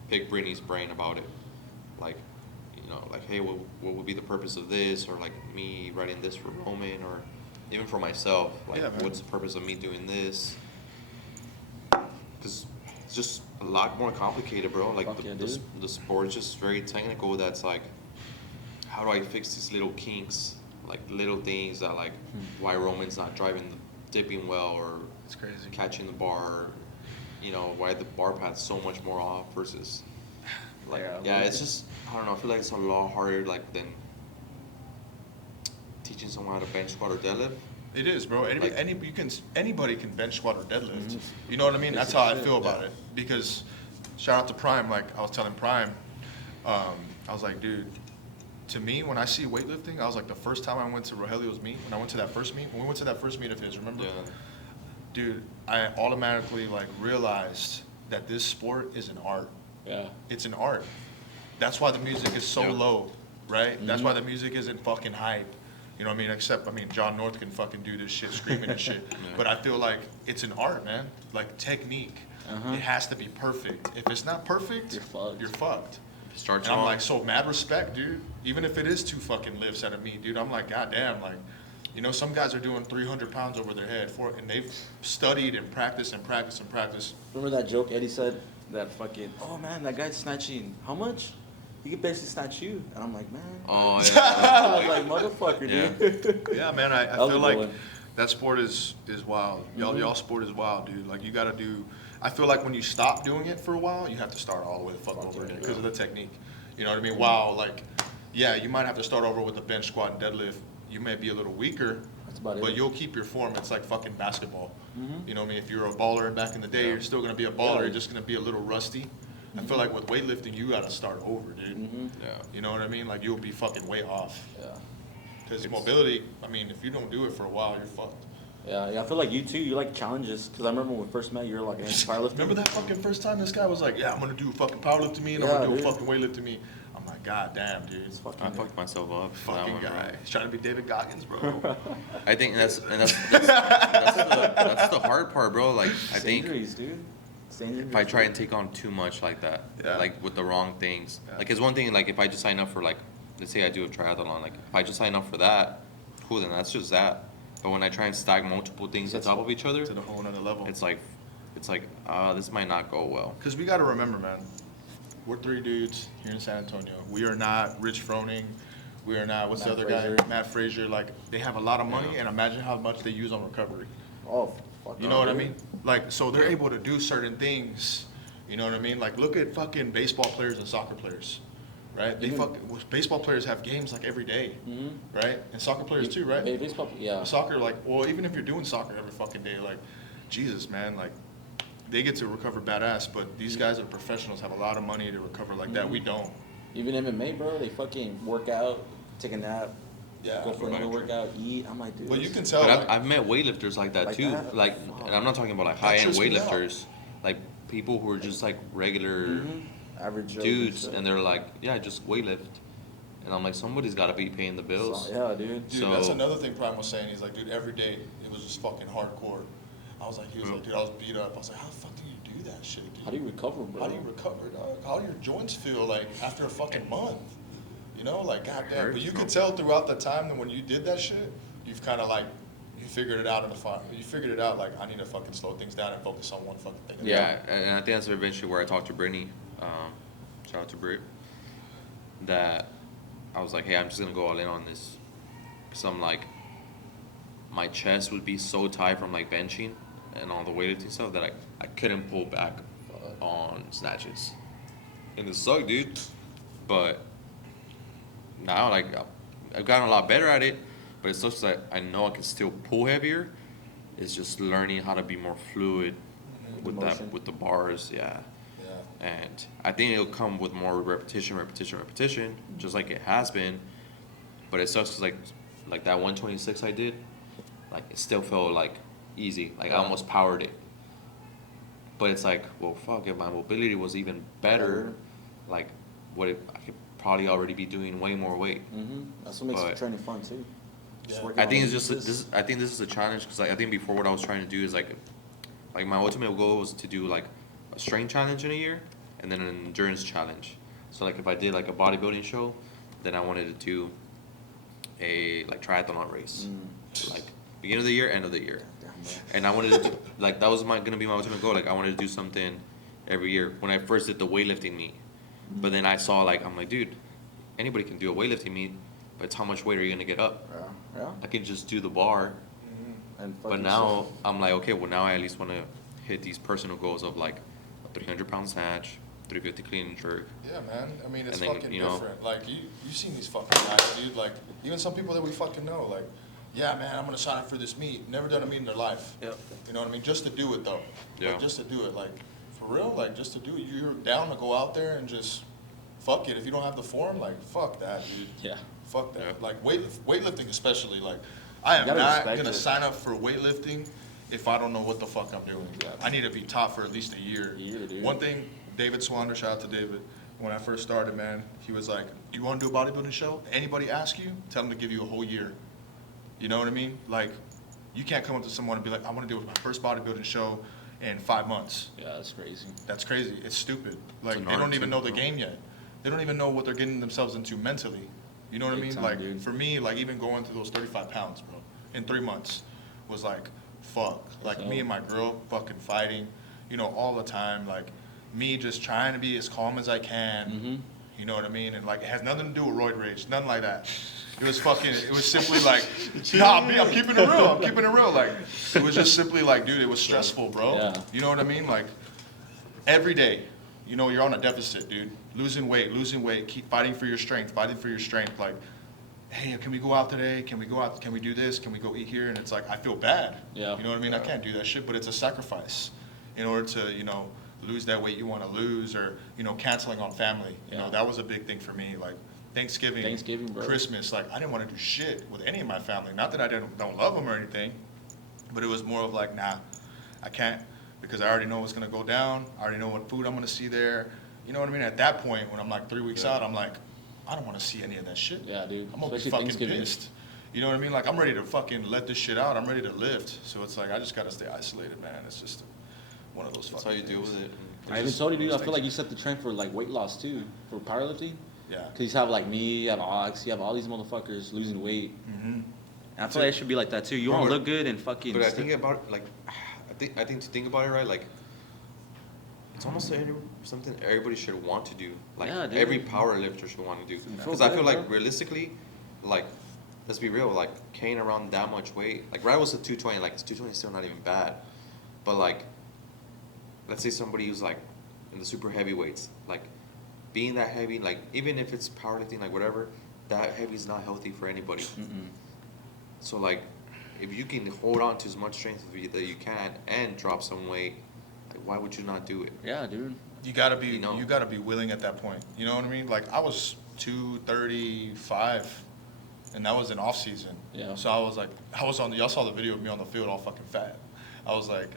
pick Brittany's brain about it, like, you know, like, hey, what would be the purpose of this, or like me writing this for Roman, or even for myself, like, Yeah, man. what's the purpose of me doing this? Because it's just a lot more complicated, bro. Like Fuck yeah, the dude. sport's just very technical. That's like, how do I fix these little kinks, like little things that like why Roman's not dipping well, or It's crazy. catching the bar, you know, why the bar path's so much more off versus like, Yeah, it's just, I don't know, I feel like it's a lot harder like than teaching someone how to bench squat or deadlift. It is, bro. Like- Anybody can bench squat or deadlift. Mhm. You know what I mean? That's how I Basic feel shit, about yeah. it. Because shout out to Prime. Like I was telling Prime, I was like, dude. To me, when I see weightlifting, I was like, the first time I went to Rogelio's meet, when we went to that first meet of his, remember? Yeah. Dude, I automatically like realized that this sport is an art. Yeah. It's an art. That's why the music is so Yeah. low, right? That's why the music isn't fucking hype. You know what I mean? Except, I mean, John North can fucking do this shit, screaming and shit. But I feel like it's an art, man. Like technique. Uh-huh. It has to be perfect. If it's not perfect, You're fucked. You're fucked. Start And I'm strong. like, so mad respect, dude. Even if it is 2 fucking lifts at a meet, dude, I'm like, goddamn, like, you know, some guys are doing 300 pounds over their head and they've studied and practiced and practiced and practiced. Remember that joke Eddie said? That fucking, oh man, that guy's snatching how much? He could basically snatch you. And I'm like, man. Oh I yeah. was like, motherfucker, Yeah. dude. Yeah, man, I That was a feel good like one. that sport is wild. Y'all sport is wild, dude. Like you gotta do. I feel like when you stop doing it for a while, you have to start all the way the fuck over again because of the technique. You know what I mean? Wow, like, yeah, you might have to start over with the bench, squat, and deadlift. You may be a little weaker, That's about it. but you'll keep your form. It's like fucking basketball. You know what I mean? If you're a baller back in the day, Yeah. you're still gonna be a baller. Yeah. You're just gonna be a little rusty. I feel like with weightlifting, you gotta start over, dude. Mm-hmm. Yeah. You know what I mean? Like you'll be fucking way off. Yeah. Because mobility, I mean, if you don't do it for a while, you're fucked. Yeah, I feel like you too. You like challenges because I remember when we first met, you were like an powerlifting. Remember that fucking first time this guy was like, yeah, I'm gonna do a fucking powerlift to me and I'm Yeah, gonna do dude. a fucking weightlift to me. I'm like, god damn, dude. It's fucking I good. fucked myself up. for that Fucking one, bro. guy. He's trying to be David Goggins, bro. I think that's that's the hard part, bro. Like I It's think injuries, dude. It's injuries, if I try dude. and take on too much like that, Yeah. like with the wrong things, Yeah. like it's one thing. Like if I just sign up for like, let's say I do a triathlon, like if I just sign up for that, cool, then that's just that. But when I try and stack multiple things on That's top of each other, To the whole another level. it's like, this might not go well. Because we got to remember, man, we're three dudes here in San Antonio. We are not Rich Froning. We are not, what's Matt the other Frazier. guy? Matt Frazier. Like, they have a lot of money, Yeah. and imagine how much they use on recovery. Oh, fuck. You know what I mean? Like, so they're able to do certain things. You know what I mean? Like, look at fucking baseball players and soccer players, right? They Even- baseball players have games like every day, Mm-hmm. right? And soccer players too, right? Baseball, yeah. Soccer, like, well, even if you're doing soccer every fucking day, like, Jesus, man, like, they get to recover badass, but these guys are professionals, have a lot of money to recover like that. We don't. Even MMA, bro, they fucking work out, take a nap, Yeah. go for another workout, eat. I'm like, dude. But you this- can tell, But like, I've met weightlifters like that Like too. that? Like, Fuck. and I'm not talking about like That high end trips me out. weightlifters, like people who are just like regular Mhm. Average Joe dudes, shit. and they're like, yeah, just weightlift. And I'm like, somebody's got to be paying the bills. So, yeah, dude. dude, so- that's another thing Prime was saying. He's like, dude, every day it was just fucking hardcore. I was like, he was like, dude, I was beat up. I was like, how the fuck do you do that shit, dude? How do you recover, bro? How do you recover, dog? How do your joints feel like after a fucking month? You know, like goddamn. But hurts, you bro. could tell throughout the time that when you did that shit, you've kind of like you figured it out in the fire. You figured it out like I need to fucking slow things down and focus on one fucking thing. at a Yeah, time. and I think that's eventually where I talked to Brittany. Shout out to Britt. That I was like, hey, I'm just gonna go all in on this, cause I'm like, my chest would be so tight from like benching and all the weightlifting stuff that I couldn't pull back on snatches, and it sucked, dude. But now like I've gotten a lot better at it, but it's just that I know I can still pull heavier. It's just learning how to be more fluid with that Motion. with the bars, yeah. Yeah. And I think it'll come with more repetition, just like it has been. But it sucks 'cause like that 126 I did, like it still felt like easy. Like I almost powered it. But it's like, well, fuck, if my mobility was even better, like I could probably already be doing way more weight. Mm-hmm. That's what makes But- training fun too. Just Yeah. working I on think it's the just weaknesses. I think this is a challenge because I think before what I was trying to do is like my ultimate goal was to do like a strength challenge in a year and then an endurance challenge. So like if I did like a bodybuilding show, then I wanted to do a like triathlon race, like beginning of the year, end of the year, Damn, bro. and I wanted to do, like that was gonna be my ultimate goal. Like I wanted to do something every year when I first did the weightlifting meet, but then I saw like I'm like, dude, anybody can do a weightlifting meet, but it's how much weight are you gonna get up? Yeah. I can just do the bar, And but fucking now I'm like, okay, well now I at least want to hit these personal goals of like a 300-pound snatch, 350 clean and jerk. Yeah, man. I mean, it's And then, fucking you know- different. Like you've seen these fucking guys, dude. Like even some people that we fucking know. Like, yeah, man, I'm gonna sign up for this meet. Never done a meet in their life. Yep. You know what I mean? Just to do it though. Yeah. Like, just to do it. Like for real. Like just to do it. You're down to go out there and just fuck it. If you don't have the form, like fuck that, dude. Yeah. Fuck that. Yeah. Like weightlifting especially. Like I am gotta not respect gonna it. sign up for weightlifting if I don't know what the fuck I'm doing. Yeah. I need to be taught for at least a year. Dude. One thing, David Swander, shout out to David. When I first started, man, he was like, "You want to do a bodybuilding show? Anybody ask you, tell them to give you a whole year." You know what I mean? Like, you can't come up to someone and be like, "I want to do my first bodybuilding show in 5 months." Yeah, that's crazy. That's crazy. It's stupid. Like an they don't art even too, know the bro. game yet. They don't even know what they're getting themselves into mentally. You know what I Big mean? time, Like dude. for me, like even going to those 35 pounds, bro, in 3 months, was like, fuck. Like me and my girl fucking fighting, you know, all the time. Like me just trying to be as calm as I can. Mm-hmm. You know what I mean? And like it has nothing to do with roid rage, nothing like that. It was fucking. It was simply like, nah, I'm keeping it real. I'm keeping it real. Like it was just simply like, dude, it was stressful, bro. Yeah. You know what I mean? Like every day, you know, you're on a deficit, dude. Losing weight, keep fighting for your strength. Like, hey, can we go out today? Can we go out? Can we do this? Can we go eat here? And it's like, I feel bad. Yeah. You know what I mean? I can't do that shit, but it's a sacrifice in order to, you know, lose that weight you want to lose, or, you know, canceling on family. You Yeah. know, that was a big thing for me. Like Thanksgiving, bro. Christmas, like I didn't want to do shit with any of my family. Not that I don't love them or anything, but it was more of like, nah, I can't, because I already know what's gonna go down. I already know what food I'm gonna see there. You know what I mean? At that point, when I'm like 3 weeks out, I'm like, I don't want to see any of that shit. Yeah, dude. I'm gonna be Especially fucking Thanksgiving. pissed. You know what I mean? Like I'm ready to fucking let this shit out. I'm ready to lift. So it's like I just gotta stay isolated, man. It's just one of those That's fucking how you deal things. with it. I even just told you, dude. I those feel like things. you set the trend for like weight loss too, for powerlifting. Yeah. Cause you have like me, you have Ox, you have all these motherfuckers losing weight. Mm-hmm. And I feel like it should be like that too. You want to But- look good and fucking. But I think about like, I think to think about it, right? Like, it's almost something everybody should want to do. Like Yeah, dude. every power lifter should want to do. feel Because I good, feel like bro. realistically, like, let's be real, like carrying around that much weight. Like Brad was at 220. Like 220 is still not even bad, but like, let's say somebody who's like in the super heavy weights, like being that heavy, like even if it's powerlifting, like whatever, that heavy is not healthy for anybody. Mm-mm. So like, if you can hold on to as much strength that you can and drop some weight, like why would you not do it? Yeah, dude. You gotta be, You know? you gotta be willing at that point. You know what I mean? Like I was 235, and that was in off season. Yeah. So I was like, y'all saw the video of me on the field all fucking fat. I was like,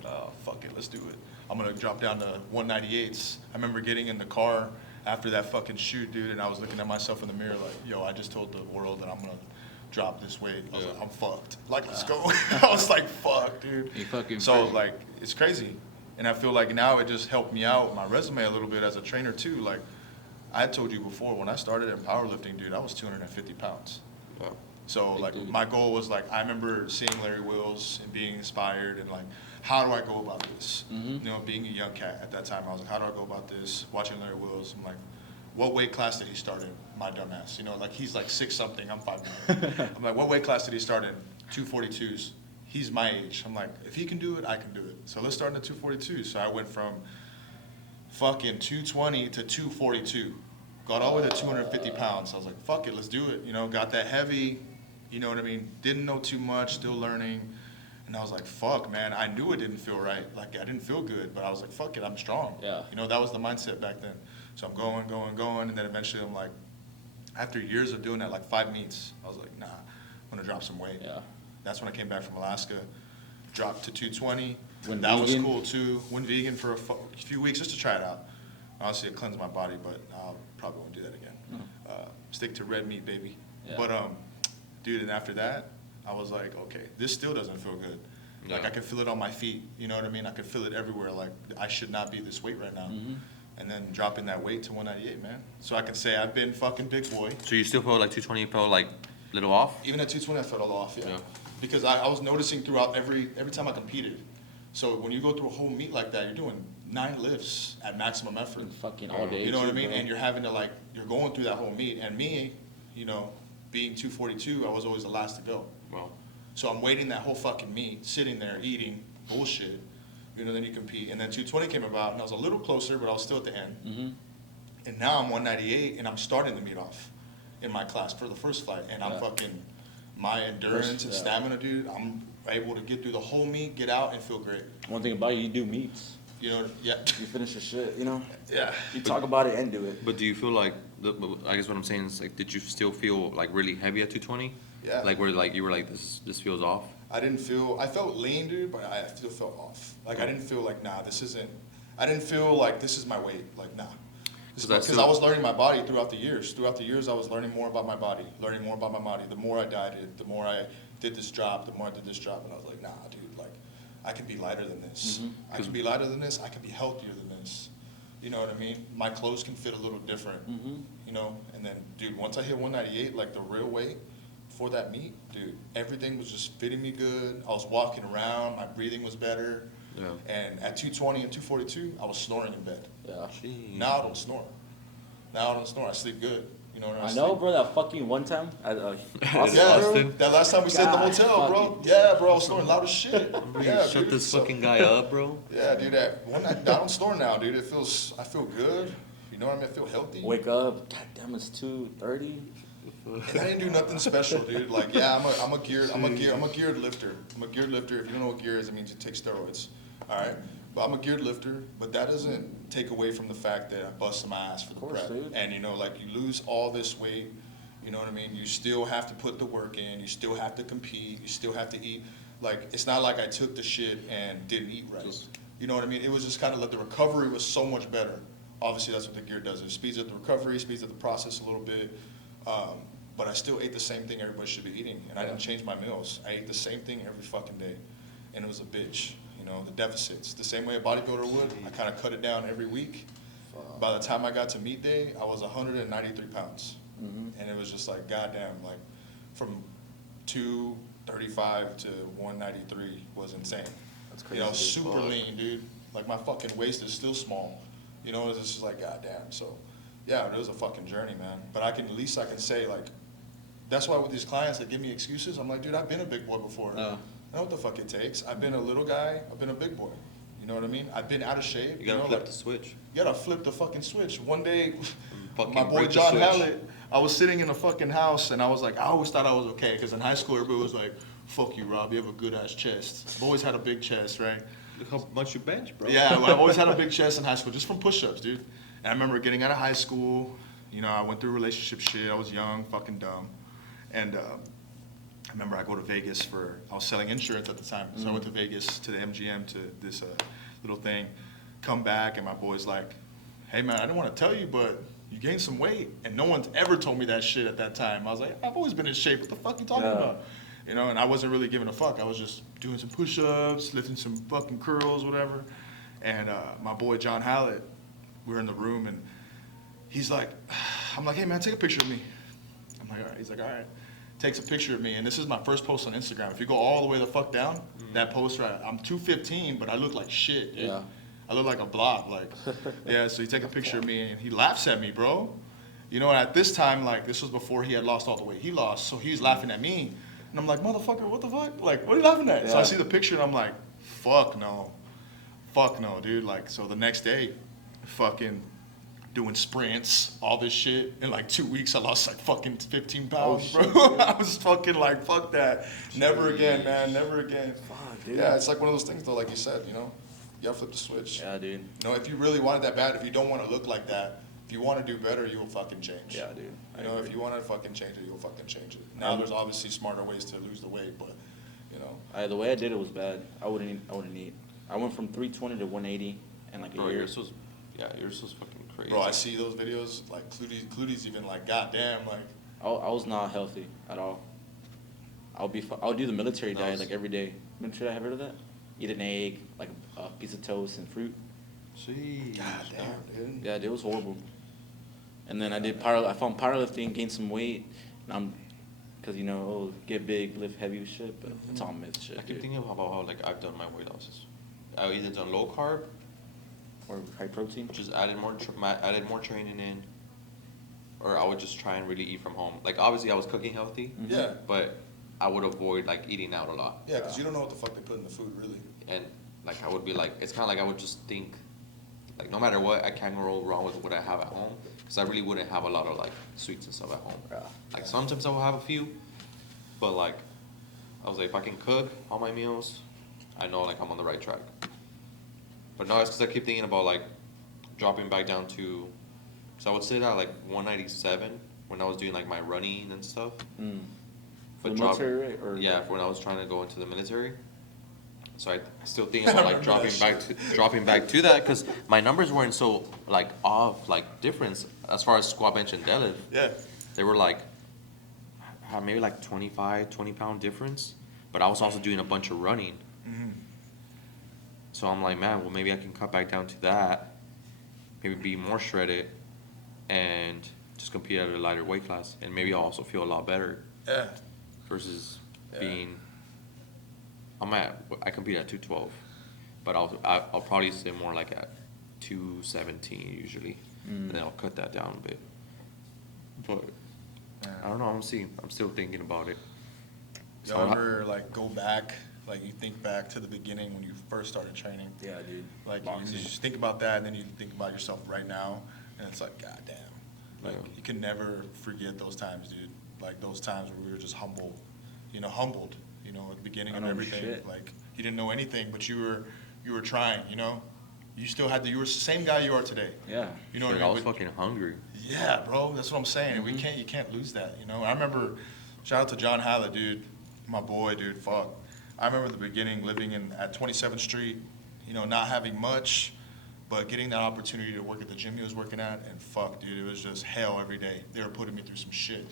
fuck it, let's do it. I'm gonna drop down to 198s. I remember getting in the car after that fucking shoot, dude, and I was looking at myself in the mirror like, yo, I just told the world that I'm gonna drop this weight. I was like, I'm fucked. Like, let's go. I was like, fuck, dude. You fucking So freak. like, it's crazy. And I feel like now it just helped me out, my resume a little bit as a trainer too. Like, I had told you before, when I started in powerlifting, dude, I was 250 pounds. Yeah. So Big like dude. my goal was like, I remember seeing Larry Wills and being inspired and like, how do I go about this? Mhm. You know, being a young cat at that time, I was like, how do I go about this? Watching Larry Wills, I'm like, what weight class did he start in? My dumbass, you know, like he's like 6 something, I'm 5'9". I'm like, what weight class did he start in? 242s. He's my age. I'm like, if he can do it, I can do it. So let's start in the 242s. So I went from fucking 220 to 242. Got all the way to 250 pounds. I was like, fuck it, let's do it. You know, got that heavy, you know what I mean? Didn't know too much, still learning. And I was like, fuck, man, I knew it didn't feel right. Like, I didn't feel good, but I was like, fuck it, I'm strong. Yeah. You know, that was the mindset back then. So I'm going, and then eventually I'm like, after years of doing that, like 5 meets, I was like, nah, I'm gonna drop some weight. Yeah. That's when I came back from Alaska, dropped to 220. Went That was vegan. cool too. Went vegan for a few weeks just to try it out. Honestly, it cleansed my body, but I probably won't do that again. Stick to red meat, baby. Yeah. But dude, and after that, I was like, okay, this still doesn't feel good. Like Yeah. I could feel it on my feet. You know what I mean? I could feel it everywhere. Like I should not be this weight right now. Mhm. And then dropping that weight to 198, man. So I can say I've been fucking big boy. So you still felt like 220 felt like a little off? Even at 220, I felt a little off, yeah. Yeah. Because I was noticing throughout every time I competed. So when you go through a whole meet like that, you're doing 9 lifts at maximum effort. And fucking all day. You know what I too, mean? bro. And you're having to like, you're going through that whole meet. And me, you know, being 242, I was always the last to go. Well, So I'm waiting that whole fucking meet, sitting there eating bullshit. You know, then you compete. And then 220 came about, and I was a little closer, but I was still at the end. Mhm. And now I'm 198, and I'm starting the meet off in my class for the first fight. And I'm Yeah. fucking, my endurance and yeah. stamina, dude, I'm able to get through the whole meet, get out, and feel great. One thing about you do meets. You know, yeah. You finish your shit, you know? Yeah. You talk about it and do it. but do you feel like, I guess what I'm saying is like, did you still feel like really heavy at 220? Yeah. Like where like you were like, this feels off? I felt lean, dude, but I still felt off. Like, I didn't feel like, nah, I didn't feel like this is my weight. Like, nah. 'Cause I Because still- I was learning my body throughout the years. Throughout the years, I was learning more about my body, The more I dieted, the more I did this drop, and I was like, nah, dude, like, I can be lighter than this. Mhm. I can be lighter than this. I can be healthier than this. You know what I mean? My clothes can fit a little different. Mhm. You know, and then, dude, once I hit 198, like the real weight for that meet, dude, everything was just fitting me good. I was walking around, my breathing was better. Yeah. And at 220 and 242, I was snoring in bed. Yeah. Now I don't snore. I sleep good. You know what I know, bro, that fucking one time at Austin, Yeah, Austin? that last time we stayed in the God, hotel, bro. fucking- Yeah, bro, I was snoring loud as shit. Yeah, Shut dude, this so- fucking guy up, bro. Yeah, dude, I don't snore now, dude. I feel good. You know what I mean? I feel healthy. Wake up, god damn, it's 2:30. And I didn't do nothing special, dude. Like, yeah, I'm a geared lifter. I'm a geared lifter. If you don't know what gear is, it means you take steroids. All right. But I'm a geared lifter, but that doesn't take away from the fact that I busted my ass for the course, prep. dude. And you know, like you lose all this weight, you know what I mean? You still have to put the work in, you still have to compete, you still have to eat. Like, it's not like I took the shit and didn't eat right. You know what I mean? It was just kind of like the recovery was so much better. Obviously, that's what the gear does. It speeds up the recovery, speeds up the process a little bit. But I still ate the same thing everybody should be eating, and I didn't change my meals. I ate the same thing every fucking day, and it was a bitch. You know, the deficits. The same way a bodybuilder would, I kind of cut it down every week. By the time I got to meet day, I was 193 pounds. And it was just like, goddamn, like from 235 to 193 was insane. That's You know, crazy. super lean, dude. Like my fucking waist is still small. You know, it's just like, goddamn. So, yeah, it was a fucking journey, man. But at least I can say, like, that's why with these clients that give me excuses, I'm like, dude, I've been a big boy before. I know what the fuck it takes. I've been a little guy, I've been a big boy. You know what I mean? I've been out of shape. You gotta know, flip like, the switch. you gotta flip the fucking switch. One day, Fucking my boy break the John switch. Hallett, I was sitting in a fucking house and I was like, I always thought I was okay, because in high school everybody was like, fuck you, Rob, you have a good ass chest. I've always had a big chest, right? Look how much you bench, bro. Yeah, well, I've always had a big chest in high school, just from push-ups, dude. And I remember getting out of high school, you know, I went through relationship shit, I was young, fucking dumb. And I remember I go to Vegas I was selling insurance at the time, so I went to Vegas to the MGM to this little thing, come back, and my boy's like, hey man, I didn't want to tell you, but you gained some weight. And no one's ever told me that shit at that time. I was like, I've always been in shape, what the fuck you talking about? You know, and I wasn't really giving a fuck. I was just doing some push-ups, lifting some fucking curls, whatever. And my boy John Hallett, we were in the room, and he's like, I'm like, hey man, take a picture of me. I'm like, all right. He's like, all right. Takes a picture of me, and this is my first post on Instagram. If you go all the way the fuck down, that post, right, I'm 215, but I look like shit, dude. Yeah. I look like a blob, like, yeah, so he take a picture of me, and he laughs at me, bro. You know, at this time, like, this was before he had lost all the weight he lost, so he's laughing at me. And I'm like, motherfucker, what the fuck? Like, what are you laughing at? So I see the picture, and I'm like, fuck no, dude. Like, so the next day, fucking doing sprints, all this shit. In like 2 weeks, I lost like fucking 15 pounds, bro. I was fucking like, fuck that. Never again, man, never again. Fuck, dude. Yeah, it's like one of those things though, like you said, you know, you gotta flip the switch. Yeah, dude. You know, if you really want it that bad, if you don't want to look like that, if you want to do better, you will fucking change. Yeah, dude. I You know, agree. if you want to fucking change it, you'll fucking change it. Now there's obviously smarter ways to lose the weight, but, you know. The way I did it was bad. I wouldn't eat. I went from 320 to 180 in like a Bro, year. yours was fucking crazy. Bro, I see those videos, like Clutie's even like, goddamn, like, I was not healthy at all. I would do the military diet like every day. Military diet, have you heard of that? Eat an egg, like a piece of toast and fruit. Jeez. goddamn, dude. Yeah, it was horrible. And then I found powerlifting, gained some weight, and cause you know, get big, lift heavy shit, but it's all myth shit, I keep dude. thinking about how like I've done my weight losses. I either done low carb, Or high protein. which is added more training in, or I would just try and really eat from home. Like obviously I was cooking healthy, Yeah, but I would avoid like eating out a lot. yeah, because you don't know what the fuck they put in the food, really. And like I would be like, it's kind of like I would just think, like no matter what, I can't go wrong with what I have at home, because I really wouldn't have a lot of like sweets and stuff at home. Yeah. Like sometimes I will have a few, but like I was like, if I can cook all my meals, I know like I'm on the right track. But no, it's because I keep thinking about like dropping back down to, so I would sit at like 197 when I was doing like my running and stuff. For the drop- military, right? Or Yeah, when I was trying to go into the military. So I still think about like remember that dropping back to that, because my numbers weren't so like off, like difference as far as squat, bench, and deadlift. Yeah. They were like maybe like 20 pound difference, but I was also doing a bunch of running. So I'm like, man, well maybe I can cut back down to that, maybe be more shredded, and just compete at a lighter weight class, and maybe I'll also feel a lot better Yeah. versus Yeah. being. I compete at 212, but I'll probably stay more like at 217 usually, and then I'll cut that down a bit. But I don't know. I'm still thinking about it. So Y'all ever like go back, like you think back to the beginning when you first started training? Yeah, dude. Like you Boxing. just think about that, and then you think about yourself right now, and it's like, goddamn. Like Yeah. you can never forget those times, dude. Like those times where we were just humbled, you know, at the beginning I of know everything. shit. Like you didn't know anything, but you were you were trying, you know? You still had you were the same guy you are today. Yeah. You know Shit, what I I mean? was fucking hungry. Yeah, bro, that's what I'm saying. You can't lose that, you know? I remember, shout out to John Hallett, dude, my boy, dude, fuck. I remember the beginning living at 27th Street, you know, not having much, but getting that opportunity to work at the gym he was working at, and fuck, dude, it was just hell every day. They were putting me through some shit,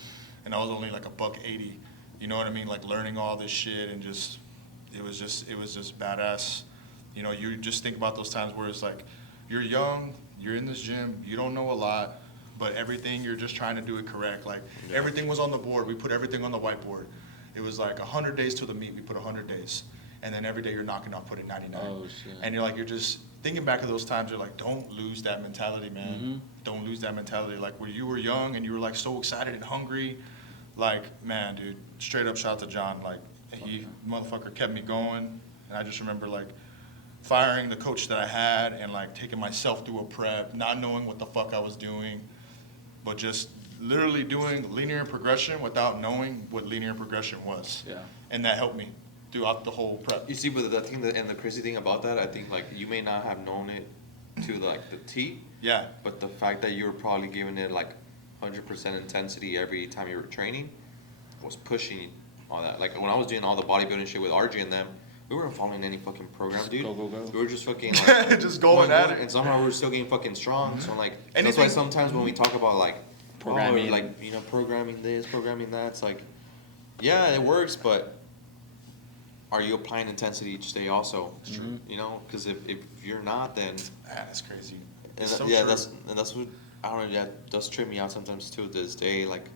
and I was only like $180, you know what I mean? Like learning all this shit, and just, it was just badass. You know, you just think about those times where it's like, you're young, you're in this gym, you don't know a lot, but everything, you're just trying to do it correct. Like, everything was on the board. We put everything on the whiteboard. It was like 100 days to the meet. We put 100 days. And then every day you're knocking off putting 99. Oh, shit. And you're just thinking back of those times, you're like, don't lose that mentality, man. Don't lose that mentality. Like, where you were young and you were like so excited and hungry. Like, man, dude, straight up shout out to John. Like, he, motherfucker, kept me going. And I just remember, like, firing the coach that I had and like taking myself through a prep, not knowing what the fuck I was doing, but just literally doing linear progression without knowing what linear progression was. Yeah. And that helped me throughout the whole prep. You see, but the thing and the crazy thing about that, I think like you may not have known it to like the T, Yeah. but the fact that you were probably giving it like 100% intensity every time you were training was pushing all that. Like when I was doing all the bodybuilding shit with RJ and them, we weren't following any fucking program, dude. Go. We were just fucking like, Just going at it. and somehow we were still getting fucking strong. So like that's Anything- why sometimes when we talk about like Programming. like programming this, programming that, it's like, yeah, it works, but are you applying intensity each day also? You know, because if you're not, then That's crazy. and It's so yeah, true. that's what I don't know. Yeah, does trip me out sometimes too. To this day, like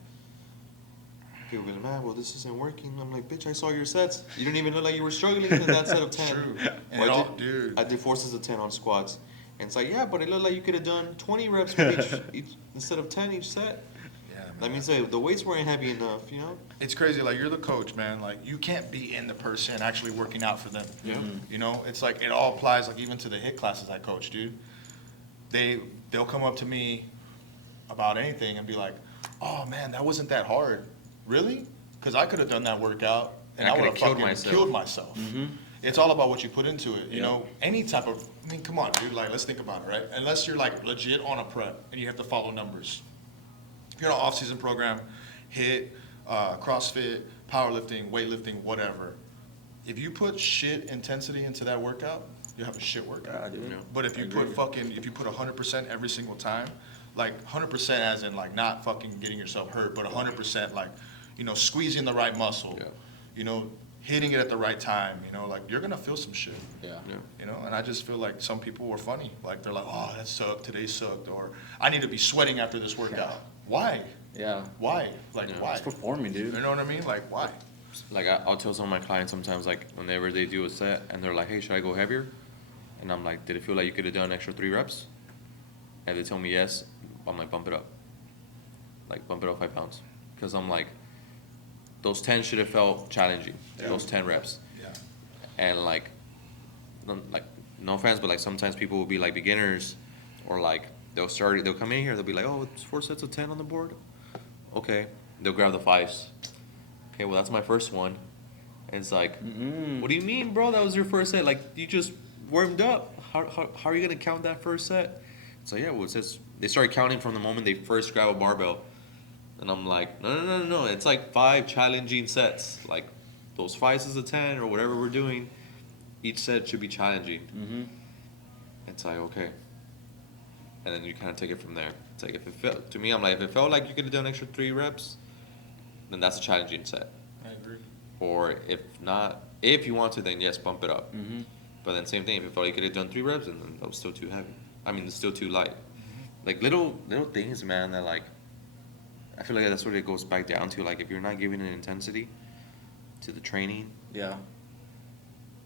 people be like, man, well, this isn't working. I'm like, bitch, I saw your sets. You didn't even look like you were struggling in that set of 10. True. And Well, it I all, did- dude. I did 4 sets of 10 on squats. And it's like, yeah, but it looked like you could have done 20 reps with each instead of 10 each set. Yeah, man. That means that the weights weren't heavy enough, you know? It's crazy. Like, you're the coach, man. Like, you can't be in the person actually working out for them. Yeah. You know, it's like it all applies. Like even to the HIIT classes I coach, dude. They'll come up to me about anything and be like, "Oh man, that wasn't that hard, really? Because I could have done that workout and And I I would coulda have killed fucking myself." killed myself." It's all about what you put into it. You Yeah. know, any type of. I mean, come on, dude. Like, let's think about it, right? Unless you're like legit on a prep and you have to follow numbers. If you're in an off-season program, HIIT, CrossFit, powerlifting, weightlifting, whatever. If you put shit intensity into that workout, you have a shit workout. Yeah, dude. Yeah. But if you put 100% every single time, like 100% as in like not fucking getting yourself hurt, but 100% like, you know, squeezing the right muscle, Yeah. you know, hitting it at the right time, you know, like you're gonna feel some shit, Yeah. Yeah. you know. And I just feel like some people were funny, like they're like, oh, that sucked, today sucked, or I need to be sweating after this workout. Why? Yeah. Why? Like Yeah. why? It's performing, dude. You know what I mean? Like why? Like I'll tell some of my clients sometimes, like whenever they do a set and they're like, hey, should I go heavier? And I'm like, did it feel like you could have done an extra 3 reps? And they tell me yes. I'm like, bump it up. Like bump it up 5 pounds. Because I'm like, those 10 should have felt challenging. Yeah. Those 10 reps. Yeah. And like no offense, but like sometimes people will be like beginners, or like they'll come in here, they'll be like, oh, it's 4 sets of 10 on the board. Okay, they'll grab the 5s. Okay, well that's my first one. And it's like, what do you mean, bro? That was your first set. Like you just warmed up. How are you gonna count that first set? So yeah, well it says they start counting from the moment they first grab a barbell. And I'm like, no. It's like 5 challenging sets. Like those 5 sets of 10 or whatever we're doing, each set should be challenging. It's like, okay. And then you kind of take it from there. It's like, if it felt, to me, I'm like, if it felt like you could have done extra 3 reps, then that's a challenging set. I agree. Or if not, if you want to, then yes, bump it up. But then same thing, if it felt like you could have done 3 reps, then that was still too heavy. I mean, it's still too light. Like little things, man, that like, I feel like that's what it goes back down to. Like, if you're not giving an intensity to the training, Yeah.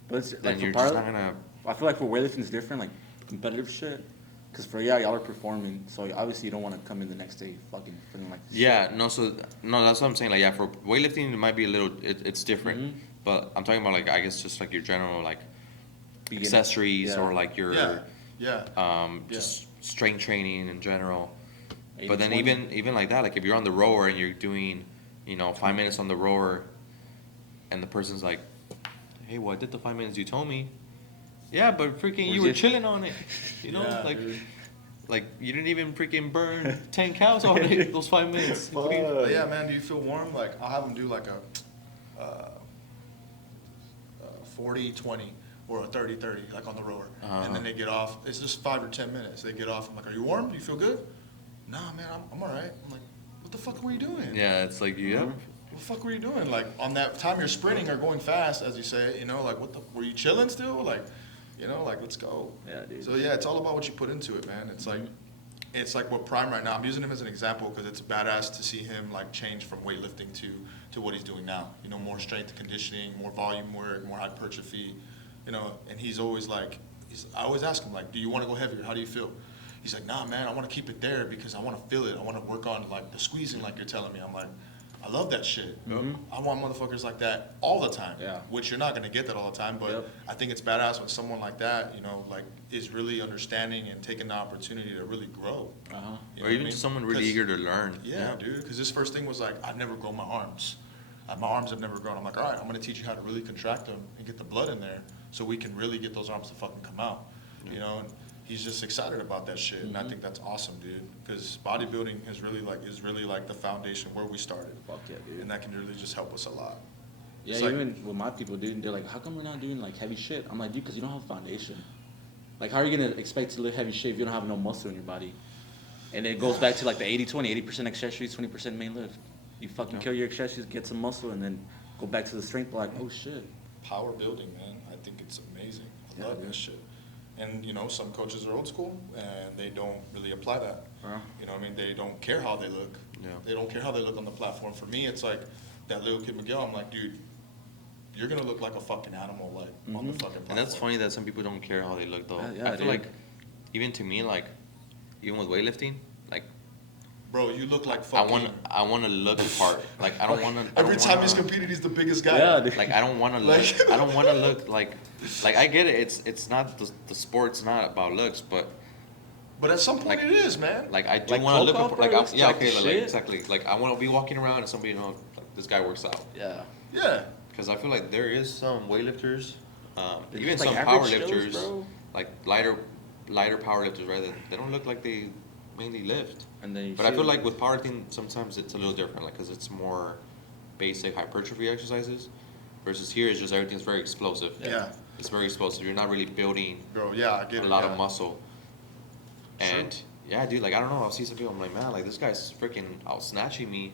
But it's then like for you're just power, not gonna. I feel like for weightlifting it's different, like competitive shit. Cause for y'all are performing, so obviously you don't want to come in the next day fucking feeling like shit. Yeah, no, that's what I'm saying. Like, yeah, for weightlifting, it might be a little, it's different. But I'm talking about, like, I guess just like your general, like, Beginning. accessories Yeah. or like your, Yeah. just strength training in general. But then 80-20. even like that, like if you're on the rower and you're doing, 5 minutes on the rower, and the person's like, hey, well, I did the 5 minutes you told me. Yeah, but freaking, you Where's were it? chilling on it. You know, Yeah, like, dude. like you didn't even freaking burn 10 cows on it those 5 minutes. What do you- But yeah, man, do you feel warm? Like, I'll have them do like a 40-20 or a 30-30, like on the rower. And then they get off. It's just 5 or 10 minutes. They get off. I'm like, are you warm? Do you feel good? Nah, man, I'm all right. I'm like, what the fuck were you doing? Yeah, it's like, yeah. What the fuck were you doing? Like, on that time you're sprinting or going fast, as you say, you know, like, were you chilling still? Like, you know, like, let's go. Yeah, dude. So, yeah, it's all about what you put into it, man. It's like what Prime right now, I'm using him as an example because it's badass to see him, like, change from weightlifting to what he's doing now. You know, more strength and conditioning, more volume work, more hypertrophy, you know, and he's always like, I always ask him, like, do you want to go heavier? How do you feel? He's like, nah, man, I want to keep it there because I want to feel it. I want to work on, like, the squeezing like you're telling me. I'm like, I love that shit. I want motherfuckers like that all the time. Yeah. Which you're not going to get that all the time, but Yep. I think it's badass when someone like that, you know, like, is really understanding and taking the opportunity to really grow. Uh-huh. You know Or what I even mean? just someone really 'Cause- eager to learn. Yeah, dude, because his first thing was like, I've never grown my arms. My arms have never grown. I'm like, all right, I'm going to teach you how to really contract them and get the blood in there so we can really get those arms to fucking come out. You know, and he's just excited about that shit, and I think that's awesome, dude. Because bodybuilding is really like the foundation where we started, Fuck yeah, dude. and that can really just help us a lot. Yeah, It's like- even with my people, dude, they're like, how come we're not doing like heavy shit? I'm like, dude, because you don't have a foundation. Like, how are you gonna expect to lift heavy shit if you don't have no muscle in your body? And it goes back to like the 80-20, 80% accessories, 20% main lift. You fucking kill your accessories, get some muscle, and then go back to the strength block. Oh shit. Power building, man, I think it's amazing. I Yeah, love dude. this shit. And, you know, some coaches are old school, and they don't really apply that. You know what I mean? They don't care how they look. Yeah. They don't care how they look on the platform. For me, it's like that little kid Miguel. I'm like, dude, you're gonna look like a fucking animal, like on the fucking platform. And that's funny that some people don't care how they look, though. Yeah, I feel dude. like, even to me, like, even with weightlifting, like, Bro, you look like I fucking. want to look the part. Like, I don't want to. Every time he's competed, he's the biggest guy. Yeah, dude. Like, I don't want to look. Like- I don't want to look like I get it. It's not the sport's not about looks, but But at some point, Like- it is, man. like I do Like want to look Coke up, like Operas, yeah, like okay, like, shit. exactly. Like, I want to be walking around and somebody know like, this guy works out. Yeah. Yeah. Because I feel like there is some weightlifters, They're even just like some power average Joes, lifters, bro. like lighter power lifters, right? That they don't look like they mainly lift. And then you But I see feel them. like with powerlifting, sometimes it's a little different, like, because it's more basic hypertrophy exercises, versus here it's just everything's very explosive. Yeah. It's very explosive. You're not really building Bro, yeah, I get a it. lot yeah. of muscle. And yeah, dude, like I don't know. I'll see some people. I'm like, man, like this guy's freaking out snatching me,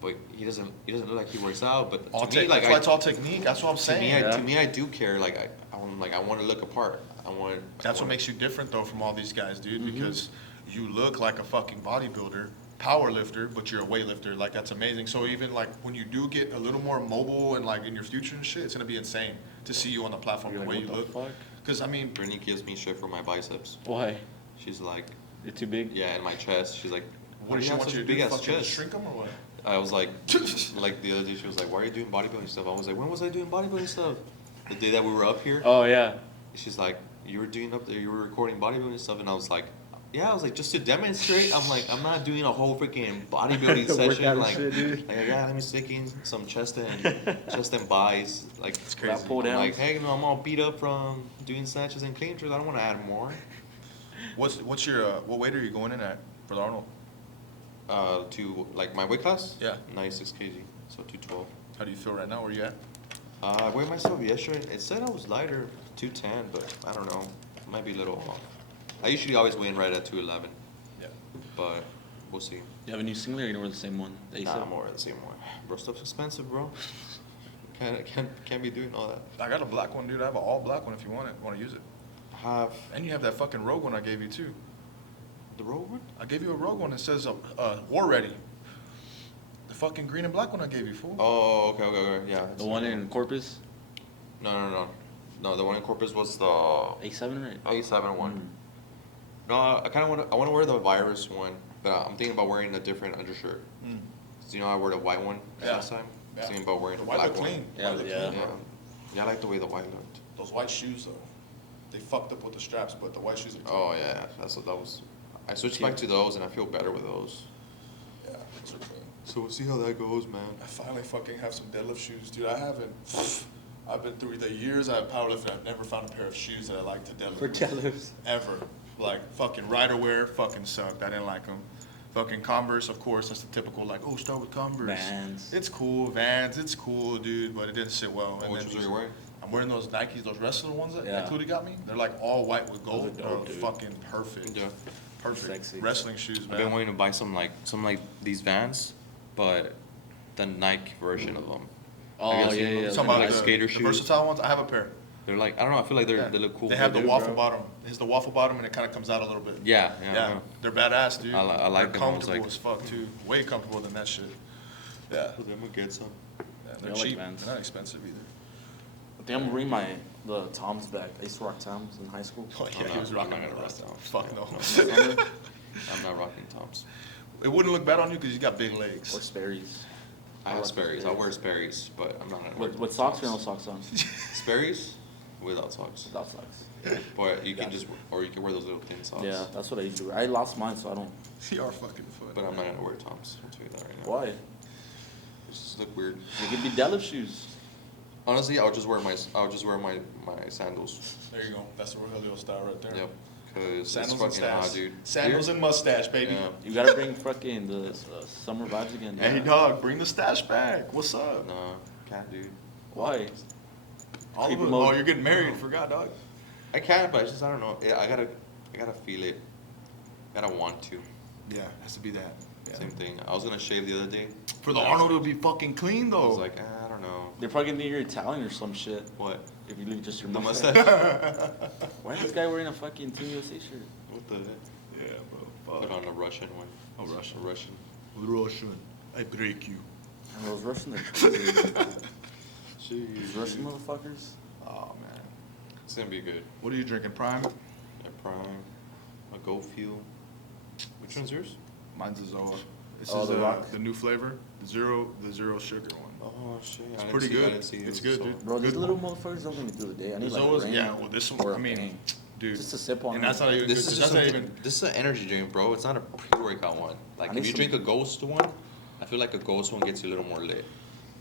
but he doesn't look like he works out. But All to me, like that's why it's all technique. That's what I'm to me, saying. Yeah. to me, I do care. Like I want to look apart. That's what makes you different, though, from all these guys, dude, because you look like a fucking bodybuilder, power lifter, but you're a weightlifter. Like, that's amazing. So even, like, when you do get a little more mobile and, like, in your future and shit, it's going to be insane to see you on the platform, You're the like, way you what the look. fuck? Because, I mean, Brittany gives me shit for my biceps. Why? She's like, You're too big? yeah, and my chest. She's like, what why does do she you have want such you a to big do? ass Fucking chest? shrink them or what? I was like the other day she was like, why are you doing bodybuilding stuff? I was like, when was I doing bodybuilding stuff? The day that we were up here. Oh, yeah. She's like, you were doing up there, you were recording bodybuilding stuff, and I was like, yeah, I was like, just to demonstrate. I'm like, I'm not doing a whole freaking bodybuilding Workout session. and Like, shit, dude. yeah, let me stick in some chest and buys. Like, it's crazy. Pull downs. Like, hey, you know, I'm all beat up from doing snatches and clean and I don't want to add more. What's your, what weight are you going in at for the Arnold? To like my weight class? Yeah. 96 kg, so 212. How do you feel right now? Where you at? I weighed myself yesterday. It said I was lighter, 210, but I don't know. Might be a little off. I usually always weigh in right at 211, Yeah. but we'll see. You have a new singlet or you gonna wear the same one? That you Nah, said? I'm more the same one. Bro, stuff's expensive, bro. Can't be doing all that. I got a black one, dude. I have an all black one if you want it. Want to use it? Have And you have that fucking Rogue one I gave you, too. the Rover? I gave you a Rogue one that says War Ready. The fucking green and black one I gave you, fool. Oh, okay, yeah. The one in Corpus? No, the one in Corpus was the A7, right? A7 one. No, I kind of want to wear the virus one, but I'm thinking about wearing a different undershirt. Mm. So, you know, I wore the white one Yeah. last time. Yeah. Thinking about wearing The the white black look one. clean. Yeah, White look yeah. clean, Yeah. bro. Yeah, I like the way the white looked. Those white shoes, though. They fucked up with the straps, but the white shoes are clean. Oh yeah, that was. I switched back to those, and I feel better with those. Yeah, those are clean. So we'll see how that goes, man. I finally fucking have some deadlift shoes, dude. I I've been through the years I've powerlifted. I've never found a pair of shoes that I like to deadlift. For deadlifts. Ever. Like, fucking Rider Wear fucking sucked. I didn't like them. Fucking Converse, of course, that's the typical, like, oh, start with Converse. Vans. It's cool. Vans, it's cool, dude, but it didn't sit well. And Which then ones are you wearing? I'm wearing those Nikes, those wrestler ones that Yeah. Clooney got me. They're like all white with gold. Those are dope, They're dude. fucking perfect. Yeah. Perfect. Sexy. Wrestling shoes, I've been man. wanting to buy some like these Vans, but the Nike version of them. Oh, Have you yeah, seen yeah. those? Talking about like the, skater the shoes. versatile ones, I have a pair. They're like I don't know. I feel like Yeah. they look cool. They have the do, waffle bro. bottom. It's the waffle bottom and it kind of comes out a little bit. Yeah, yeah. Yeah, yeah. they're badass, dude. I like They're them. I was comfortable like- as fuck too. Way comfortable than that shit. Yeah, I'm gonna get some. they're I like cheap. Vans. They're not expensive either. I think I'm gonna bring the Toms back. I used to rock Toms in high school. Oh yeah, I'm he was not- I'm rocking not it gonna last rock time. them. Fuck no. I'm not rocking Toms. It wouldn't look bad on you because you got big Or legs. Sperry's. I have rock Sperry's. I wear Sperry's, but I'm not gonna wear With socks or no Toms. socks on? Sperry's without socks. Without socks. But you can Yeah. just, or you can wear those little thin socks. Yeah, that's what I used to wear. I lost mine, so I don't. You are fucking funny. But I'm not gonna wear Toms. I'll tell you that right now. Why? It just look weird. They could be deadlift shoes. Honestly, I'll just wear my sandals. There you go. That's the Rogelio style right there. Yep. Cause it's Sandals and fucking hot, stash. dude. Sandals Here? and mustache, baby. Yeah. You gotta bring fucking the summer vibes again. Hey, dude. dog, bring the stash back. What's up? Nah, can't, dude. Why? All of Creep it. mode. Oh, you're getting married. Forgot, dog. I can, but it's just I don't know. Yeah, I gotta feel it. Gotta want to. Yeah, has to be that. Same thing. I was gonna shave the other day. For the Yeah. Arnold, it'll be fucking clean I though. was like, I don't know. They're probably gonna think you're Italian or some shit. What? If you leave just your The mustache. mustache? Why is this guy wearing a fucking Team USA shirt? What the heck? yeah, bro. Put on a Russian one. Oh, Russian. Russian. Russian. I break you. And those Russian, they're crazy. These Russian motherfuckers. Oh man. It's gonna be good. What are you drinking? Prime? A Prime, a Go Fuel. Which one's yours? Mine's a Zoa. This Oh, is the rock. the new flavor, the zero sugar one. Oh shit! It's pretty good. It's good, dude. Bro, these Good. little motherfuckers don't get me through the day. I The need like a Zoas, rain yeah. Well, this or one, a I mean, bang. dude. Just a sip on And it. that's not even. This good, is 'cause just that's not even. this is an energy drink, bro. It's not a pre-workout one. Like I if need you some- drink a Ghost one, I feel like a Ghost one gets you a little more lit.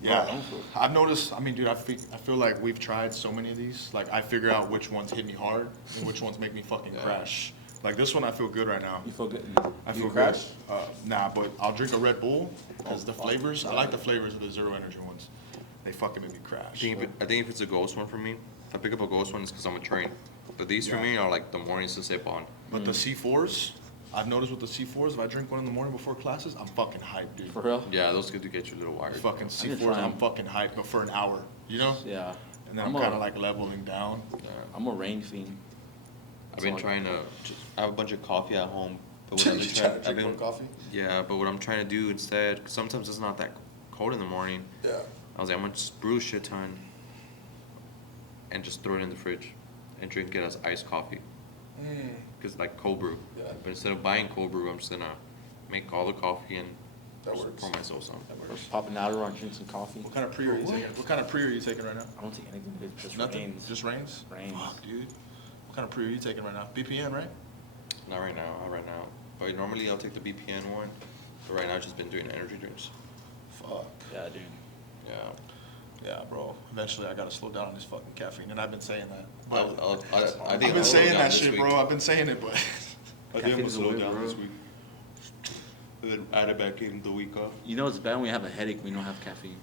Yeah, I'm full. I've noticed. I mean, dude, I feel like we've tried so many of these. Like, I figure out which ones hit me hard and which ones make me fucking Yeah. crash. Like this one, I feel good right now. You feel good? I You feel crash? good. Nah, but I'll drink a Red Bull because the fuck. flavors. I like the flavors of the zero energy ones. They fucking make me crash. I think if it's a Ghost one for me, if I pick up a Ghost one, it's because I'm a train. But these for Yeah. me are like the mornings to sip on. But the C4s, I've noticed with the C4s, if I drink one in the morning before classes, I'm fucking hyped, dude. For real? Yeah, those could get you a little wired. Fucking need to C4s, try 'em. I'm fucking hyped, but for an hour, you know? Yeah. And then I'm kind of like leveling down. Yeah. I'm a rain fiend. I've been That's all I trying to. I have a bunch of coffee at home, but what You I've been trying to I've drink been- more coffee? Yeah, but what I'm trying to do instead, 'cause sometimes it's not that cold in the morning. Yeah. I was like, I'm gonna just brew a shit ton and just throw it in the fridge and drink it as iced coffee. Cause like cold brew. Yeah. But instead of buying cold brew, I'm just gonna make all the coffee and That just works. pour myself some. Just pop an Adderall, drink some coffee. What kind of pre are you taking? What kind of pre are you taking right now? I don't take anything. It just Nothing? rains. Just rains? Rains. Fuck, dude. What kind of pre are you taking right now? BPN, right? Not right now, not right now. But normally I'll take the BPN one. But right now I've just been doing energy drinks. Fuck. Yeah, dude. Yeah. Yeah, bro. Eventually, I gotta slow down on this fucking caffeine, and I've been saying that. But I I've think been I'll slow saying down that this shit, week. bro. I've been saying it, but I think I'm Caffeine's gonna the slow way, down bro. this week. And then add it back in the week off. You know it's bad when we have a headache when we don't have caffeine.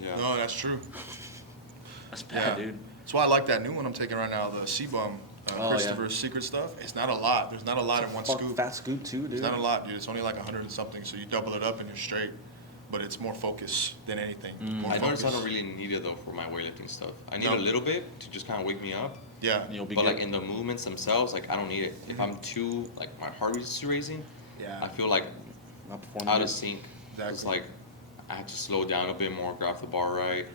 Yeah. no, that's true. That's bad, dude. That's why I like that new one I'm taking right now, the C-Bum, Oh, Christopher's yeah. Secret stuff. It's not a lot. There's not a lot in one Fuck, scoop. fat scoop too, dude. It's not a lot, dude. It's only like 100 and something, so you double it up and you're straight. But it's more focus than anything. More I notice I focus. don't really need it though for my weightlifting stuff. I need No. a little bit to just kind of wake me up. Yeah. You'll be But good. like in the movements themselves, like I don't need it. If I'm too like my heart rate's too raising, Yeah. I feel like Not performing out good. of sync. It's Exactly. like I have to slow down a bit more, grab the bar right.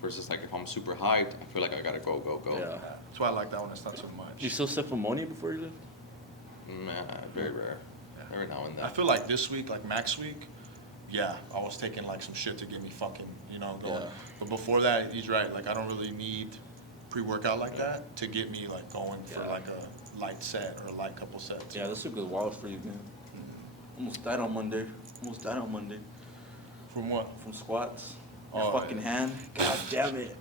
Versus like if I'm super hyped, I feel like I gotta go. Yeah. That's why I like that one. It's not so much. Do you still sip ammonia before you lift? Nah, very rare. Yeah. Every now and then. I feel like this week, like max week, yeah, I was taking like some shit to get me fucking, going. Yeah. But before that, he's right. Like I don't really need pre-workout like that to get me like going for Yeah. like a light set or a light couple sets. Yeah, this is a good wallet for you, man. Almost died on Monday. From what? From squats. Oh, Your fucking yeah. hand. God damn it.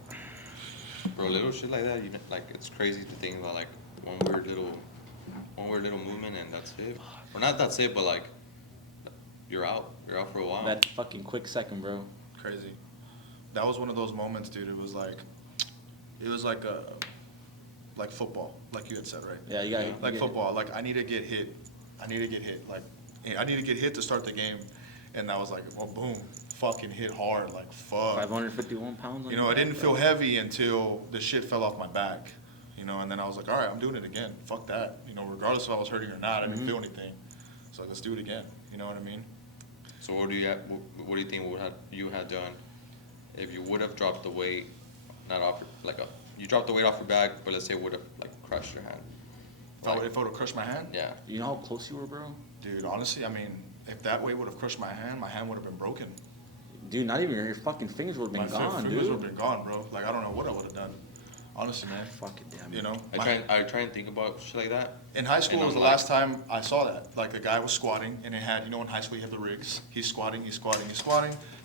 Bro, little shit like that, you know, like it's crazy to think about like one weird little movement and that's it. Or not that's it, but like you're out for a while. That fucking quick second, bro. Crazy. That was one of those moments, dude. It was like like football, like you had said, right? Yeah, you got Like football. Like I need to get hit. Like I need to get hit to start the game, and I was like, well, boom, fucking hit hard, like fuck. 551 pounds. on You know, your I didn't back, feel bro. heavy until the shit fell off my back. You know, and then I was like, all right, I'm doing it again. Fuck that. You know, regardless if I was hurting or not, I didn't feel anything. So let's do it again. You know what I mean? So what do you think you had done if you would have dropped the weight, not off you dropped the weight off your back, but let's say it would have like crushed your hand. If I would have crushed my hand? Yeah. You know how close you were, bro? Dude, honestly, I mean, if that weight would have crushed my hand would have been broken. Dude, not even your fucking fingers would have been gone, fingers dude. would have been gone, bro. Like, I don't know what I would have done. Honestly, man. Fucking damn it. You know? I try and think about shit like that. In high school And was I'm the like- last time I saw that. Like, the guy was squatting, and it had, you know, in high school you have the rigs. He's squatting.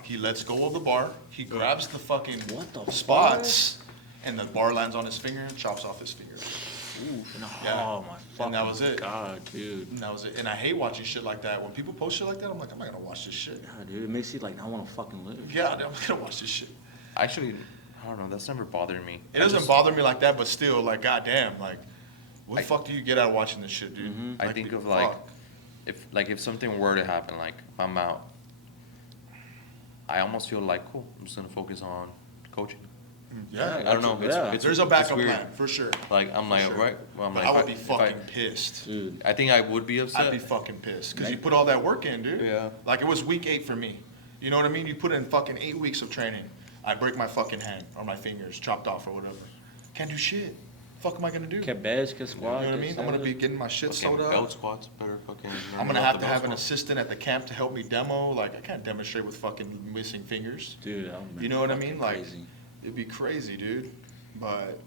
He lets go of the bar. He grabs the fucking What the spots, and the bar lands on his finger and chops off his finger. Oof, no, Yeah. Oh my fucking And that was it. God, dude. And that was it. And I hate watching shit like that. When people post shit like that, I'm like, I'm not gonna watch this shit. Yeah, dude, it makes you like not want to fucking live. Yeah, I'm not gonna watch this shit. Actually, I don't know. That's never bothered me. It doesn't bother me like that, but still, like, goddamn, like, what the I- fuck do you get out of watching this shit, dude? I Like, think of fuck. like if something were to happen, like if I'm out, I almost feel like cool. I'm just gonna focus on coaching. Yeah, I don't know. It's there's a it's backup weird. plan for sure. Like I'm like sure. right. Well, I'm But like I would be if I- fucking pissed. Dude, I think I would be upset. I'd be fucking pissed because you put all that work in, dude. Yeah. Like it was week 8 for me. You know what I mean? You put in fucking 8 weeks of training. I break my fucking hand or my fingers chopped off or whatever. Can't do shit. Fuck am I gonna do? que bench, que You squat. know what I mean? I'm gonna be que getting my shit Fucking sewed belt up. squats better fucking. I'm learn gonna about have the to belt have an squats. assistant at the camp to help me demo. Like I can't demonstrate with fucking missing fingers. Dude, that would be You know what I fucking mean? Like crazy. it'd be crazy, dude. But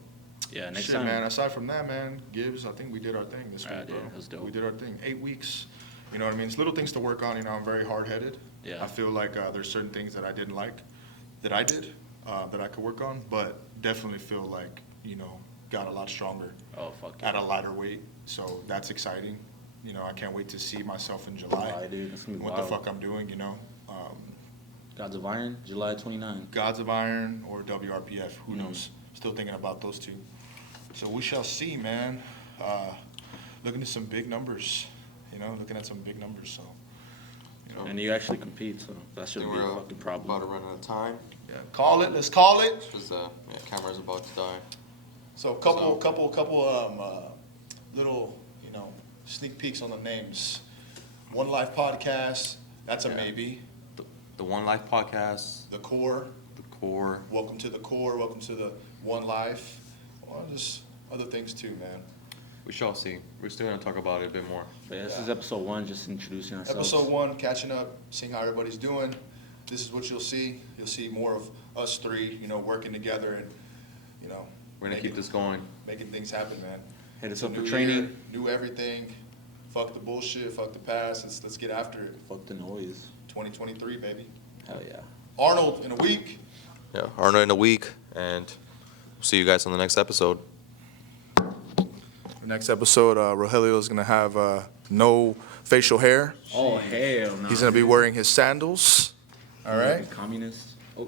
Yeah, next shit, time. man. Aside from that, man, Gibbs, I think we did our thing this week, Yeah, bro. dude, that was dope. We did our thing. 8 weeks. You know what I mean? It's little things to work on. You know, I'm very hard-headed. Yeah. I feel like there's certain things that I didn't like, that I did, that I could work on. But definitely feel like, you know, got a lot stronger Oh, fuck at yeah. a lighter weight. So that's exciting. You know, I can't wait to see myself in July. July, dude, that's gonna be What wild. the fuck I'm doing, you know. Gods of Iron, July 29. Gods of Iron or WRPF, who Mm. knows? Still thinking about those two. So we shall see, man. Looking at some big numbers, you know, looking at some big numbers, so. You know, And you actually compete, so that I shouldn't think be a we're fucking about to problem. run out of time. yeah, call it, let's call it. Because camera's about to die. So couple little, you know, sneak peeks on the names. One Life Podcast, that's a Yeah. maybe. The One Life podcast, The Core, the core. welcome to the Core, welcome to the One Life. Well, just other things too, man. We shall see. We're still gonna talk about it a bit more. But yeah, this Yeah. is episode 1, just introducing ourselves. Episode 1, catching up, seeing how everybody's doing. This is what you'll see. You'll see more of us three, you know, working together and, you know, We're gonna keep this going. making things happen, man. Hit us It's a up for new training. year, new everything. Fuck the bullshit, fuck the past. Let's get after it. Fuck the noise. 2023, baby. Hell yeah. Arnold in a week. Yeah, Arnold in a week, and see you guys on the next episode. The next episode, Rogelio is gonna have no facial hair. Oh, hell no. He's gonna be wearing his sandals. All right. Communist. Oh.